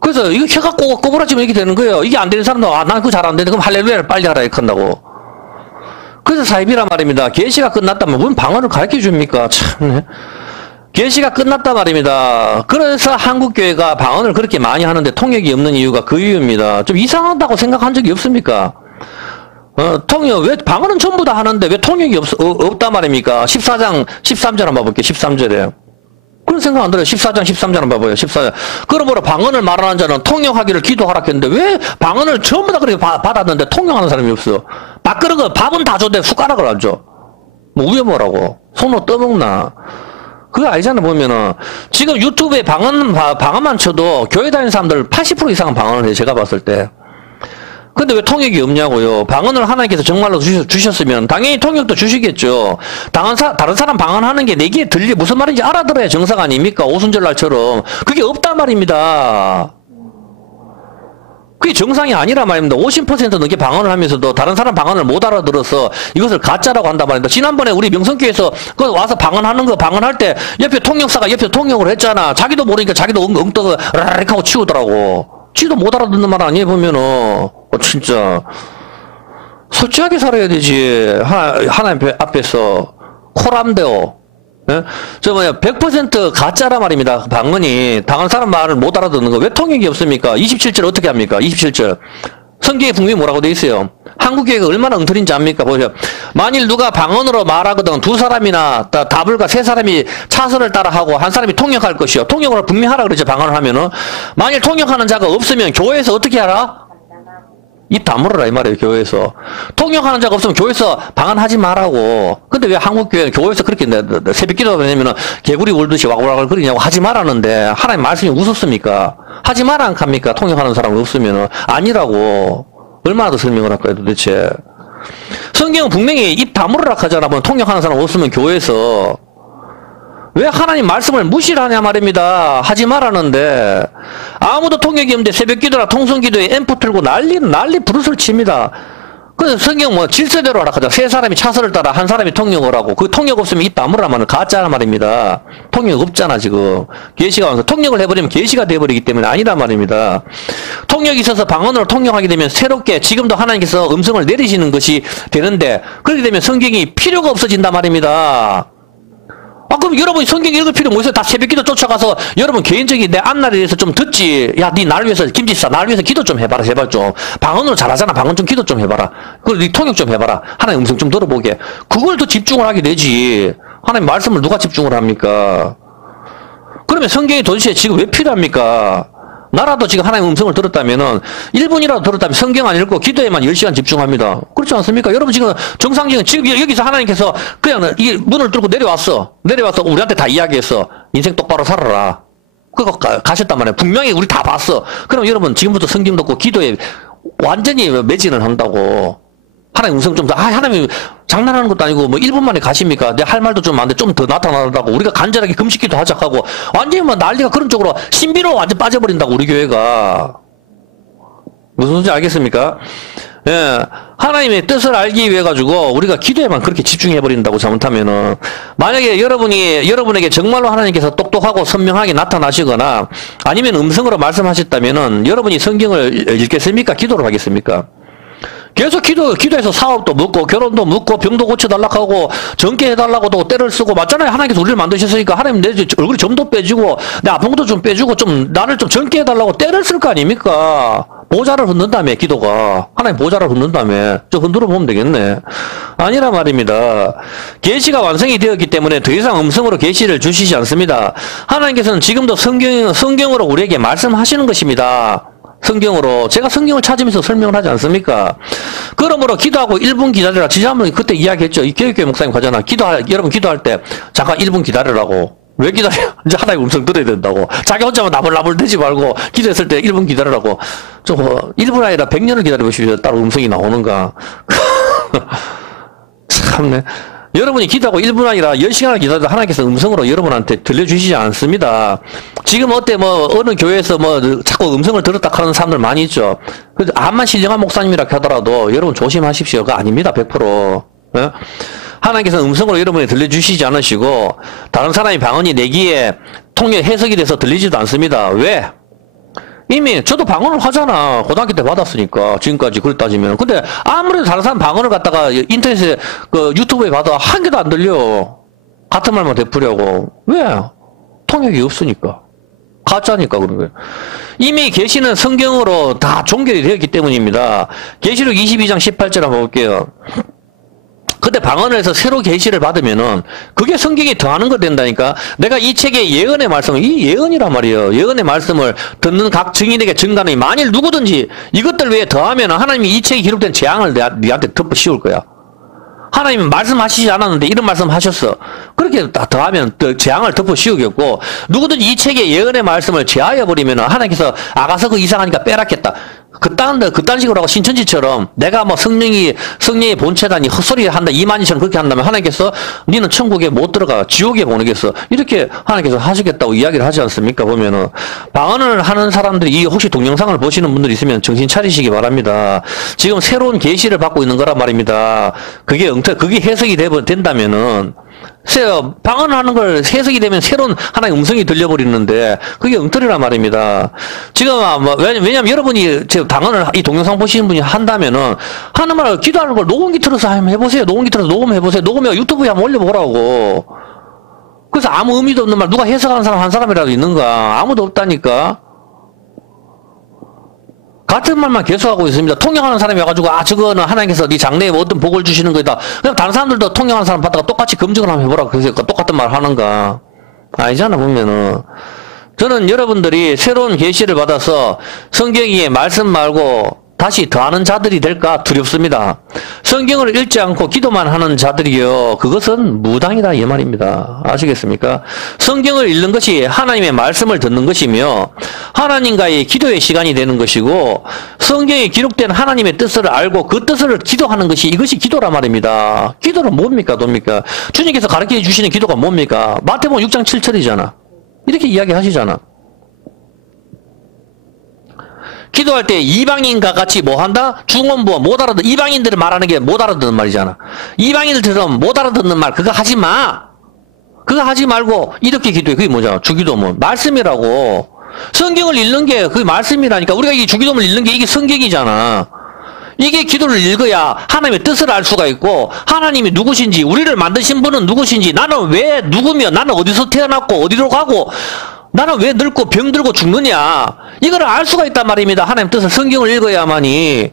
그래서 이거 해갖고 꼬부라지면 이렇게 되는 거예요. 이게 안 되는 사람도, 난 그거 잘 안 되는데, 그럼 할렐루야를 빨리 하라 이렇게 한다고. 그래서 사입이란 말입니다. 계시가 끝났다면 무슨 방언을 가르쳐 줍니까? 참. 계시가 끝났단 말입니다. 그래서 한국교회가 방언을 그렇게 많이 하는데 통역이 없는 이유가 그 이유입니다. 좀 이상하다고 생각한 적이 없습니까? 왜, 방언은 전부 다 하는데 왜 통역이 없단 말입니까? 14장 13절 한번 봐볼게요. 13절에. 그런 생각 안 들어요. 14장 13절 한번 봐봐요. 14절. 그러므로 방언을 말하는 자는 통역하기를 기도하라 했는데 왜 방언을 전부 다 그렇게 받았는데 통역하는 사람이 없어? 밥은 다 줘도 숟가락을 안 줘. 뭐 위에 뭐라고? 손으로 떠먹나? 그거 아니잖아. 보면은 지금 유튜브에 방언만 쳐도 교회 다니는 사람들 80% 이상은 방언을 해요. 제가 봤을 때. 근데 왜 통역이 없냐고요. 방언을 하나님께서 정말로 주셨으면 당연히 통역도 주시겠죠. 다른 사람 방언하는 게 내 귀에 무슨 말인지 알아들어야 정상 아닙니까? 오순절날처럼. 그게 없단 말입니다. 그게 정상이 아니란 말입니다. 50% 넘게 방언을 하면서도 다른 사람 방언을 못 알아들어서 이것을 가짜라고 한단 말입니다. 지난번에 우리 명성교에서 그 와서 방언하는 거 방언할 때 옆에 통역사가 옆에 통역을 했잖아. 자기도 모르니까 자기도 엉떡을 라라릭 하고 치우더라고. 지도 못 알아듣는 말 아니에요, 보면은. 진짜. 솔직하게 살아야 되지. 하나님 앞에서. 코람데오. 예? 저 뭐야 100% 가짜라 말입니다. 방언이 다른 사람 말을 못 알아듣는 거 왜 통역이 없습니까? 27절 어떻게 합니까? 27절 성경에 분명히 뭐라고 돼 있어요? 한국교회가 얼마나 엉터리인지 압니까? 보세요. 만일 누가 방언으로 말하거든 두 사람이나 다불과 세 사람이 차선을 따라하고 한 사람이 통역할 것이요. 통역을 분명히 하라 그러죠. 방언을 하면은 만일 통역하는 자가 없으면 교회에서 어떻게 하라? 입 다물어라 이 말이에요. 교회에서 통역하는 자가 없으면 교회에서 방언하지 말라고. 근데 왜 한국교회는 교회에서 그렇게 새벽기도 하냐면은 개구리 울듯이 와글와글 거리냐고 하지 말라는데 하나님 말씀이 무섭습니까? 하지 말라 안 합니까? 통역하는 사람 없으면은 아니라고. 얼마나 더 설명을 할까요 도대체. 성경은 분명히 입 다물어라 하잖아. 통역하는 사람 없으면 교회에서 왜 하나님 말씀을 무시를 하냐 말입니다. 하지 말라는데 아무도 통역이 없는데 새벽기도나 통성기도에 앰프 틀고 난리 부르스를 칩니다. 그래서 성경 뭐 질서대로 하라 하자. 세 사람이 차선을 따라 한 사람이 통역을 하고 그 통역 없으면 입 다물으라면 가짜란 말입니다. 통역 없잖아 지금. 계시가 와서 통역을 해버리면 계시가 돼버리기 때문에 아니란 말입니다. 통역이 있어서 방언으로 통역하게 되면 새롭게 지금도 하나님께서 음성을 내리시는 것이 되는데 그렇게 되면 성경이 필요가 없어진단 말입니다. 그럼 여러분이 성경 읽을 필요 뭐 있어요? 다 새벽기도 쫓아가서 여러분 개인적인 내 앞날에 대해서 좀 듣지. 야, 니 날 위해서 김지사 날 위해서 기도 좀 해봐라 제발 좀. 방언으로 잘하잖아. 방언 좀 기도 좀 해봐라. 그리고 니 통역 좀 해봐라. 하나님 음성 좀 들어보게. 그걸 더 집중을 하게 되지. 하나님 말씀을 누가 집중을 합니까? 그러면 성경이 도대체 지금 왜 필요합니까? 나라도 지금 하나님 음성을 들었다면은 1분이라도 들었다면 성경 안 읽고 기도에만 10시간 집중합니다. 그렇지 않습니까? 여러분 지금 정상적인 지금 여기서 하나님께서 그냥 이 문을 뚫고 내려와서 우리한테 다 이야기했어. 인생 똑바로 살아라. 그거 가셨단 말이에요. 분명히 우리 다 봤어. 그럼 여러분 지금부터 성경 듣고 기도에 완전히 매진을 한다고. 하나님 음성 좀 하나님 장난하는 것도 아니고 뭐 1분 만에 가십니까? 내 할 말도 좀 많은데 좀 더 나타나라고 우리가 간절하게 금식기도 하자고 완전히 뭐 난리가 그런 쪽으로 신비로 완전 빠져버린다고 우리 교회가. 무슨 소리인지 알겠습니까? 예, 하나님의 뜻을 알기 위해 가지고 우리가 기도에만 그렇게 집중해버린다고 잘못하면은 만약에 여러분에게 정말로 하나님께서 똑똑하고 선명하게 나타나시거나 아니면 음성으로 말씀하셨다면은 여러분이 성경을 읽겠습니까? 기도를 하겠습니까? 계속 기도해서 사업도 묻고, 결혼도 묻고, 병도 고쳐달라고 하고, 정케 해달라고도 때를 쓰고, 맞잖아요. 하나님께서 우리를 만드셨으니까, 하나님 내 얼굴에 점도 빼주고, 내 아픈 것도 좀 빼주고, 나를 좀 정케 해달라고 때를 쓸 거 아닙니까? 보좌를 흔든다며, 기도가. 하나님 보좌를 흔든다며. 저 흔들어 보면 되겠네. 아니란 말입니다. 계시가 완성이 되었기 때문에 더 이상 음성으로 계시를 주시지 않습니다. 하나님께서는 지금도 성경으로 우리에게 말씀하시는 것입니다. 성경으로. 제가 성경을 찾으면서 설명을 하지 않습니까? 그러므로 기도하고 1분 기다려라. 지난번에 그때 이야기했죠. 이 교육교회 목사님 가잖아. 여러분 기도할 때 잠깐 1분 기다리라고. 왜 기다려? 이제 하나님 음성 들어야 된다고. 자기 혼자만 나불나불 대지 말고 기도했을 때 1분 기다리라고. 1분 아니라 100년을 기다려보십시오. 따로 음성이 나오는가. 참네. 여러분이 기도하고 1분 아니라 10시간을 기도해도 하나님께서 음성으로 여러분한테 들려주시지 않습니다. 지금 어느 교회에서 자꾸 음성을 들었다 하는 사람들 많이 있죠. 그래서 암만 신령한 목사님이라 하더라도 여러분 조심하십시오. 그거 아닙니다. 100%. 예? 하나님께서 음성으로 여러분이 들려주시지 않으시고 다른 사람이 방언이 내기에 통역 해석이 돼서 들리지도 않습니다. 왜? 이미 저도 방언을 하잖아. 고등학교 때 받았으니까 지금까지 그걸 따지면. 근데 아무래도 다른 사람 방언을 갖다가 인터넷에 유튜브에 봐도 한 개도 안 들려. 같은 말만 되풀이하고. 왜? 통역이 없으니까. 가짜니까 그런 거예요. 이미 계시는 성경으로 다 종결이 되었기 때문입니다. 계시록 22장 18절 한번 볼게요. 근데 방언을 해서 새로 계시를 받으면은 그게 성경에 더하는 거 된다니까. 내가 이 책의 예언의 말씀을, 이 예언이란 말이에요. 예언의 말씀을 듣는 각 증인에게 증가하니 만일 누구든지 이것들 외에 더하면은 하나님이 이 책에 기록된 재앙을 네한테 덮어 씌울 거야. 하나님은 말씀하시지 않았는데 이런 말씀 하셨어. 그렇게 더하면 재앙을 덮어 씌우겠고, 누구든지 이 책의 예언의 말씀을 제하여 버리면 하나님께서 아가서 그 이상하니까 빼라겠다. 그딴 식으로 하고 신천지처럼 내가 뭐 성령의 본체다니 헛소리 한다, 이만희처럼 그렇게 한다면 하나님께서 니는 천국에 못 들어가, 지옥에 보내겠어. 이렇게 하나님께서 하시겠다고 이야기를 하지 않습니까? 보면은. 방언을 하는 사람들이, 이 혹시 동영상을 보시는 분들이 있으면 정신 차리시기 바랍니다. 지금 새로운 계시를 받고 있는 거란 말입니다. 그게 해석이 된다면은, 방언을 하는 걸 해석이 되면 새로운 하나의 음성이 들려버리는데 그게 엉터리란 말입니다. 지금 왜냐면 여러분이 지금 방언을 이 동영상 보시는 분이 한다면은 하는 말 기도하는 걸 녹음기 틀어서 한번 해보세요. 녹음기 틀어서 녹음해보세요. 녹음해 유튜브에 한번 올려보라고. 그래서 아무 의미도 없는 말 누가 해석하는 사람 한 사람이라도 있는가? 아무도 없다니까. 같은 말만 계속하고 있습니다. 통역하는 사람이 와가지고 저거는 하나님께서 네 장래에 어떤 복을 주시는 거다. 그냥 다른 사람들도 통역하는 사람 봤다가 똑같이 검증을 한번 해보라. 그래서 똑같은 말 하는가? 아니잖아 보면은. 저는 여러분들이 새로운 계시를 받아서 성경의 말씀 말고 다시 더하는 자들이 될까 두렵습니다. 성경을 읽지 않고 기도만 하는 자들이요, 그것은 무당이다 이 말입니다. 아시겠습니까? 성경을 읽는 것이 하나님의 말씀을 듣는 것이며 하나님과의 기도의 시간이 되는 것이고 성경에 기록된 하나님의 뜻을 알고 그 뜻을 기도하는 것이 이것이 기도란 말입니다. 기도는 뭡니까? 뭡니까? 주님께서 가르쳐 주시는 기도가 뭡니까? 마태복음 6장 7절이잖아. 이렇게 이야기하시잖아. 기도할 때 이방인과 같이 뭐 한다? 중원부어 못 알아듣는, 이방인들을 말하는 게 못 알아듣는 말이잖아. 이방인들처럼 못 알아듣는 말 그거 하지 마. 그거 하지 말고 이렇게 기도해. 그게 뭐잖아. 주기도문 말씀이라고. 성경을 읽는 게 그게 말씀이라니까. 우리가 이 주기도문을 읽는 게 이게 성경이잖아. 이게 기도를 읽어야 하나님의 뜻을 알 수가 있고 하나님이 누구신지, 우리를 만드신 분은 누구신지, 나는 왜 누구며 나는 어디서 태어났고 어디로 가고 나는 왜 늙고 병들고 죽느냐, 이거를 알 수가 있단 말입니다. 하나님 뜻을 성경을 읽어야만이.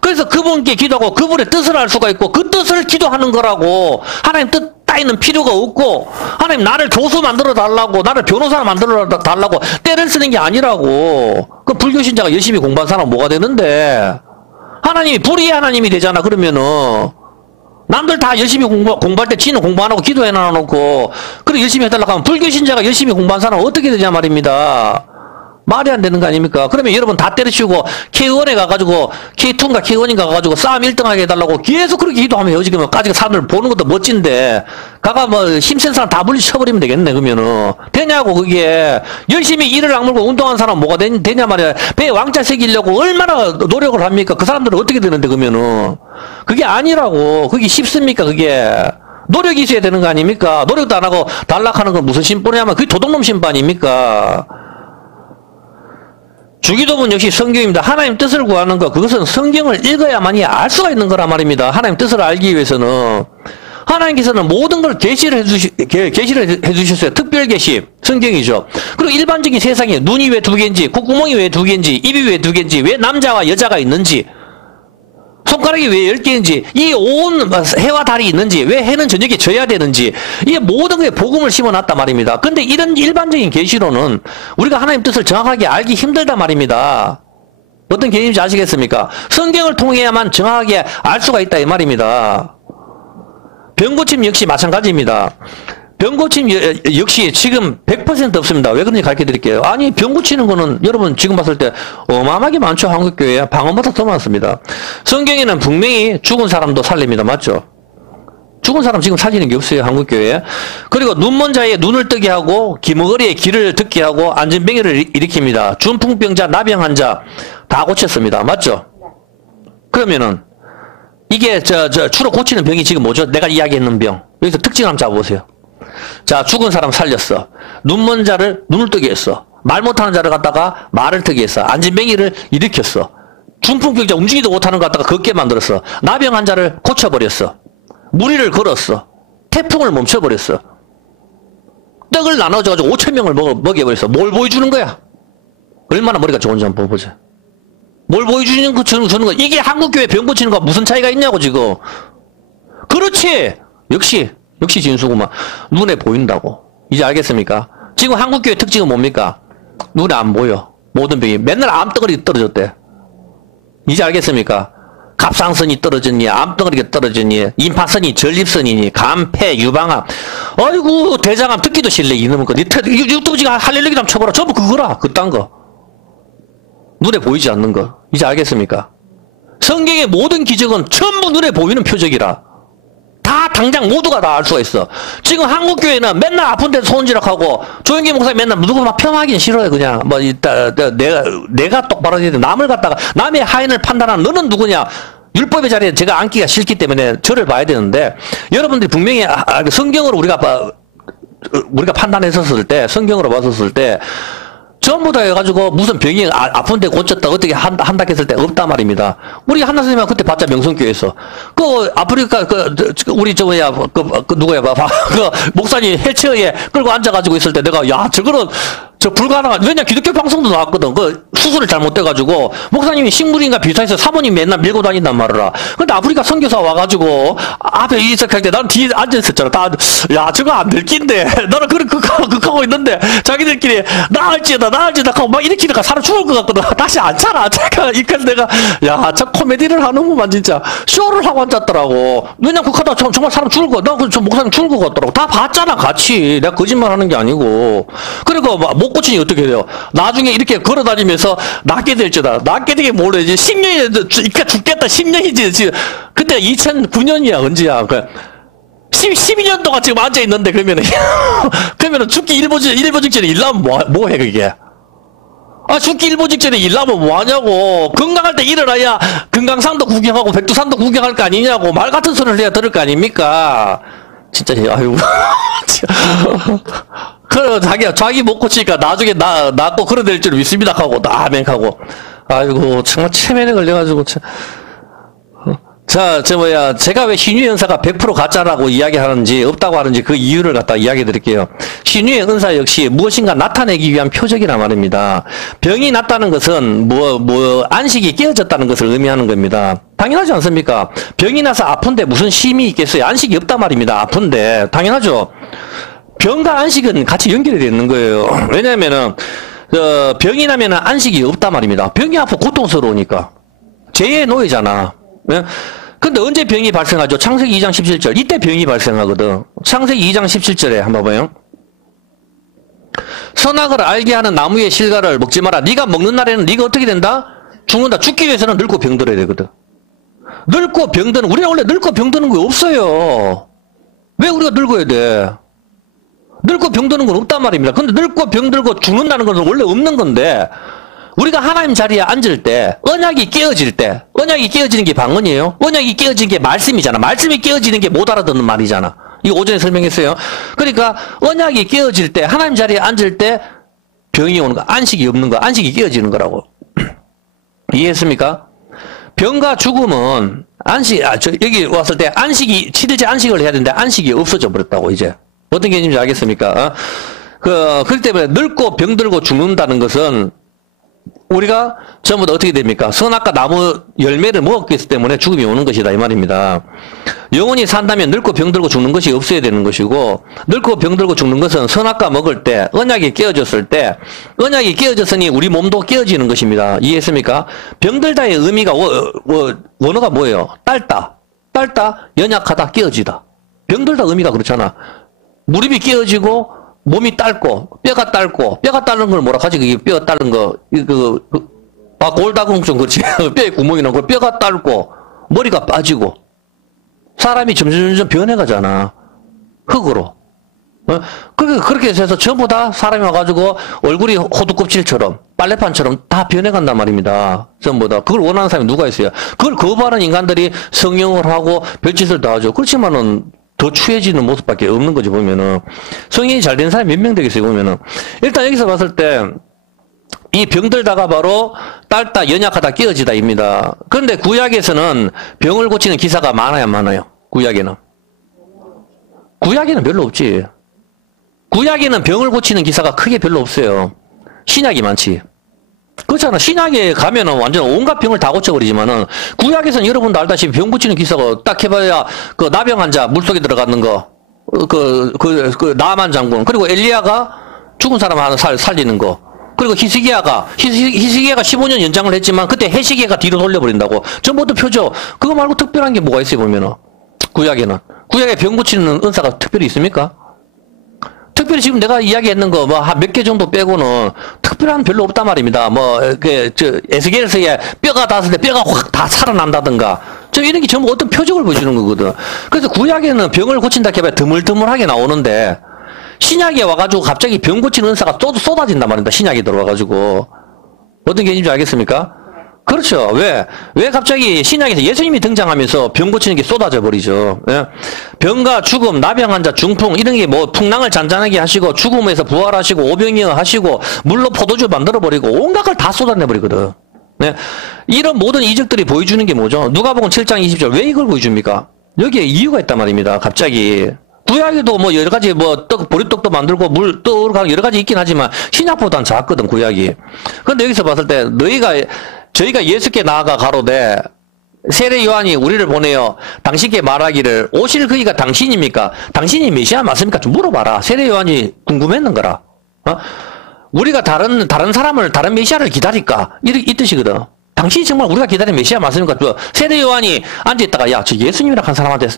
그래서 그분께 기도하고 그분의 뜻을 알 수가 있고 그 뜻을 기도하는 거라고. 하나님 뜻 따위는 필요가 없고 하나님 나를 교수 만들어 달라고, 나를 변호사 만들어 달라고 때를 쓰는 게 아니라고. 그 불교 신자가 열심히 공부한 사람은 뭐가 되는데? 하나님이 불의의 하나님이 되잖아. 그러면은 남들 다 열심히 공부할 때 지는 공부 안 하고 기도해 놔놓고 그래 열심히 해달라고 하면 불교 신자가 열심히 공부한 사람은 어떻게 되냐 말입니다. 말이 안 되는 거 아닙니까? 그러면 여러분 다 때려치우고 K1에 가가지고 K2인가 K1인가 가가지고 싸움 1등하게 해달라고 계속 그렇게 기도하면 요즘까지 사람들 보는 것도 멋진데 가가 뭐 힘센 사람 다 물리쳐버리면 되겠네. 그러면은 되냐고. 그게 열심히 이를 악물고 운동한 사람 뭐가 되냐 말이야. 배에 왕자 새기려고 얼마나 노력을 합니까? 그 사람들은 어떻게 되는데 그러면은 그게 아니라고. 그게 쉽습니까? 그게 노력이 있어야 되는 거 아닙니까? 노력도 안 하고 단락하는 건 무슨 심보냐면 그게 도둑놈 심판입니까? 주기도문 역시 성경입니다. 하나님 뜻을 구하는 것, 그것은 성경을 읽어야만이 알 수가 있는 거란 말입니다. 하나님 뜻을 알기 위해서는. 하나님께서는 모든 걸 계시를 해주셨어요. 특별 계시, 성경이죠. 그리고 일반적인 세상에 눈이 왜 두 개인지, 콧구멍이 왜 두 개인지, 입이 왜 두 개인지, 왜 남자와 여자가 있는지, 손가락이 왜 10개인지, 이 온 해와 달이 있는지, 왜 해는 저녁에 져야 되는지, 이게 모든 거에 복음을 심어놨단 말입니다. 근데 이런 일반적인 계시로는 우리가 하나님 뜻을 정확하게 알기 힘들단 말입니다. 어떤 개념인지 아시겠습니까? 성경을 통해야만 정확하게 알 수가 있다 이 말입니다. 병고침 역시 마찬가지입니다. 병고침 역시 지금 100% 없습니다. 왜 그런지 가르쳐 드릴게요. 아니, 병 고치는 거는 여러분 지금 봤을 때 어마어마하게 많죠. 한국교회에. 방언보다 더 많습니다. 성경에는 분명히 죽은 사람도 살립니다. 맞죠? 죽은 사람 지금 살리는 게 없어요. 한국교회에. 그리고 눈먼 자의 눈을 뜨게 하고 기머거리에 귀를 듣게 하고 안전병해를 일으킵니다. 중풍병자, 나병 환자 다 고쳤습니다. 맞죠? 그러면은 이게 주로 고치는 병이 지금 뭐죠? 내가 이야기했는 병. 여기서 특징 한번 잡아보세요. 자, 죽은 사람 살렸어. 눈먼 자를 눈을 뜨게 했어. 말 못하는 자를 갖다가 말을 뜨게 했어. 안진뱅이를 일으켰어. 중풍병자 움직이도 못하는 것 갖다가 걷게 만들었어. 나병 환자를 고쳐버렸어. 무리를 걸었어. 태풍을 멈춰버렸어. 떡을 나눠줘가지고 5,000명을 먹여버렸어. 뭘 보여주는 거야? 얼마나 머리가 좋은지 한번 보자. 뭘 보여주는 거 주는 거야? 이게 한국교회 병 고치는 거와 무슨 차이가 있냐고 지금. 그렇지. 역시 진수구만. 눈에 보인다고. 이제 알겠습니까? 지금 한국교회 특징은 뭡니까? 눈에 안 보여. 모든 병이. 맨날 암덩어리 떨어졌대. 이제 알겠습니까? 갑상선이 떨어졌니? 암덩어리가 떨어졌니? 임파선이 전립선이니? 간, 폐, 유방암. 아이고, 대장암 듣기도 싫네. 이놈의 거. 유튜브 지금 할렐루야 좀 쳐봐라. 전부 그거라. 그딴 거. 눈에 보이지 않는 거. 이제 알겠습니까? 성경의 모든 기적은 전부 눈에 보이는 표적이라. 다 당장 모두가 다 알 수가 있어. 지금 한국교회는 맨날 아픈 데서 손질하고 조영기 목사님 맨날 누구 막 폄하하기는 싫어요. 그냥 뭐 이따 내가 똑바로 해야 돼. 남을 갖다가 남의 하인을 판단하는 너는 누구냐? 율법의 자리에 제가 앉기가 싫기 때문에 저를 봐야 되는데 여러분들이 분명히 성경으로 우리가 판단했었을 때 성경으로 봤었을 때 전부 다 해가지고 무슨 병이 아픈데 고쳤다 어떻게 한다 했을 때 없단 말입니다. 우리 한나 선생님은 그때 봤자 명성교회에서 그 아프리카 우리 누구야 그 목사님 휠체어에 끌고 앉아가지고 있을 때 내가 야 저거는 저 불가능한 왜냐 기독교 방송도 나왔거든. 그 수술을 잘못돼가지고 목사님이 식물인가 비슷해서 사모님 맨날 밀고 다닌단 말이라. 근데 아프리카 선교사 와가지고 앞에 이석할 때 난 뒤에 앉아있었잖아. 야 저거 안 될 낀데 나는 그렇게 있는데 자기들끼리 나을지다 하고 막 이렇게 사람 죽을 것 같거든. 다시 앉잖아. 이까지 내가 야 저 코미디를 하는구만 진짜 쇼를 하고 앉았더라고. 왜냐 그하다 정말 사람 죽을 것 같아. 저 목사님 죽을 것 같더라고. 다 봤잖아 같이. 내가 거짓말 하는 게 아니고. 그리고 못 고치니 어떻게 돼요? 나중에 이렇게 걸어다니면서 낫게 될지다. 낫게 되게 모르지. 10년이 죽겠다. 10년이지. 그때 2009년이야 언제야? 12년 동안 지금 앉아 있는데 그러면은 죽기 일보 직전에 일하면 뭐해 그게? 죽기 일보 직전에 일하면 뭐하냐고. 건강할 때 일어나야 금강산도 구경하고 백두산도 구경할 거 아니냐고. 말 같은 소리를 해야 들을 거 아닙니까? 진짜 아유. 그래 자기 못 고치니까 나중에 낫고 그래 될 줄 믿습니다 하고 아멘하고. 아이고 정말 체면에 걸려가지고 참. 자, 제가 왜 신유의 은사가 100% 가짜라고 이야기하는지, 없다고 하는지 그 이유를 갖다 이야기 드릴게요. 신유의 은사 역시 무엇인가 나타내기 위한 표적이란 말입니다. 병이 났다는 것은 안식이 깨어졌다는 것을 의미하는 겁니다. 당연하지 않습니까? 병이 나서 아픈데 무슨 힘이 있겠어요? 안식이 없단 말입니다. 아픈데. 당연하죠? 병과 안식은 같이 연결이 되어 있는 거예요. 왜냐면은, 병이 나면은 안식이 없단 말입니다. 병이 아프고 고통스러우니까. 죄의 노예잖아. 네? 근데 언제 병이 발생하죠? 창세기 2장 17절. 이때 병이 발생하거든. 창세기 2장 17절에 한번 봐요. 선악을 알게 하는 나무의 실과를 먹지 마라. 네가 먹는 날에는 네가 어떻게 된다? 죽는다. 죽기 위해서는 늙고 병들어야 되거든. 늙고 병드는, 우리가 원래 늙고 병드는 거 없어요. 왜 우리가 늙어야 돼? 늙고 병드는 건 없단 말입니다. 근데 늙고 병들고 죽는다는 것은 원래 없는 건데, 우리가 하나님 자리에 앉을 때, 언약이 깨어질 때, 언약이 깨어지는 게 방언이에요? 언약이 깨어지는 게 말씀이잖아. 말씀이 깨어지는 게 못 알아듣는 말이잖아. 이거 오전에 설명했어요. 그러니까, 언약이 깨어질 때, 하나님 자리에 앉을 때, 병이 오는 거, 안식이 없는 거, 안식이 깨어지는 거라고. 이해했습니까? 병과 죽음은, 여기 왔을 때, 치료제 안식을 해야 되는데, 안식이 없어져 버렸다고, 이제. 어떤 개념인지 알겠습니까? 그렇기 때문에, 늙고 병들고 죽는다는 것은, 우리가 전부 다 어떻게 됩니까? 선악과 나무 열매를 먹었기 때문에 죽음이 오는 것이다 이 말입니다. 영원히 산다면 늙고 병들고 죽는 것이 없어야 되는 것이고, 늙고 병들고 죽는 것은 선악과 먹을 때, 언약이 깨어졌을 때, 언약이 깨어졌으니 우리 몸도 깨어지는 것입니다. 이해했습니까? 병들다의 의미가 원어가 뭐예요? 딸다, 연약하다, 깨어지다. 병들다 의미가 그렇잖아. 무릎이 깨어지고 몸이 딸고, 뼈가 딸는 걸 뭐라 하지? 그게 뼈 딸는 거, 골다공증, 그렇지. 뼈에 구멍이 나고, 뼈가 딸고, 머리가 빠지고, 사람이 점점 변해가잖아. 흙으로. 그렇게 해서 전부 다 사람이 와가지고, 얼굴이 호두껍질처럼, 빨래판처럼 다 변해간단 말입니다. 전부 다. 그걸 원하는 사람이 누가 있어요? 그걸 거부하는 인간들이 성형을 하고, 별짓을 다 하죠. 그렇지만은, 더 추해지는 모습밖에 없는 거지, 보면은. 성인이 잘 된 사람이 몇 명 되겠어요, 보면은. 일단 여기서 봤을 때, 이 병들다가 바로 딸다, 연약하다, 깨어지다입니다. 그런데 구약에서는 병을 고치는 기사가 많아요, 안 많아요? 구약에는. 구약에는 별로 없지. 구약에는 병을 고치는 기사가 크게 별로 없어요. 신약이 많지. 그렇잖아. 신약에 가면은 완전 온갖 병을 다 고쳐버리지만은, 구약에서는 여러분도 알다시피 병 고치는 기사가 딱 해봐야, 나병 환자 물속에 들어가는 거, 나만 장군, 그리고 엘리야가 죽은 사람 하나 살리는 거, 그리고 히스기야가 15년 연장을 했지만, 그때 해시계가 뒤로 돌려버린다고. 전부 다 표죠. 그거 말고 특별한 게 뭐가 있어요, 보면은. 구약에는. 구약에 병 고치는 은사가 특별히 있습니까? 특별히 지금 내가 이야기했는 거, 뭐, 한 몇 개 정도 빼고는 특별한 별로 없단 말입니다. 뭐, 에스겔에서의 뼈가 닿았을 때 뼈가 확 다 살아난다든가. 이런 게 전부 어떤 표적을 보여주는 거거든. 그래서 구약에는 병을 고친다 해봐야 드물드물하게 나오는데, 신약에 와가지고 갑자기 병 고치는 은사가 쏟아진단 말입니다. 신약에 들어와가지고. 어떤 개념인지 알겠습니까? 그렇죠. 왜 갑자기 신약에서 예수님이 등장하면서 병 고치는 게 쏟아져 버리죠. 예? 병과 죽음, 나병 환자, 중풍, 이런 게 뭐 풍랑을 잔잔하게 하시고, 죽음에서 부활하시고, 오병이어 하시고, 물로 포도주 만들어 버리고, 온갖 걸 다 쏟아내 버리거든. 네? 이런 모든 이적들이 보여주는 게 뭐죠? 누가복음 7장 20절. 왜 이걸 보여줍니까? 여기에 이유가 있단 말입니다. 갑자기. 구약에도 뭐 여러 가지 뭐 보리떡도 만들고 물 떠오르고 여러 가지 있긴 하지만 신약보다는 작거든, 구약이. 그런데 여기서 봤을 때 저희가 예수께 나아가 가로되 세례 요한이 우리를 보내어 당신께 말하기를 오실 그이가 당신입니까? 당신이 메시아 맞습니까? 좀 물어봐라. 세례 요한이 궁금했는 거라. 우리가 다른 사람을, 다른 메시아를 기다릴까? 이 뜻이거든. 당신이 정말 우리가 기다린 메시아 맞습니까? 세례 요한이 앉아있다가, 야, 저 예수님이라 한 사람한테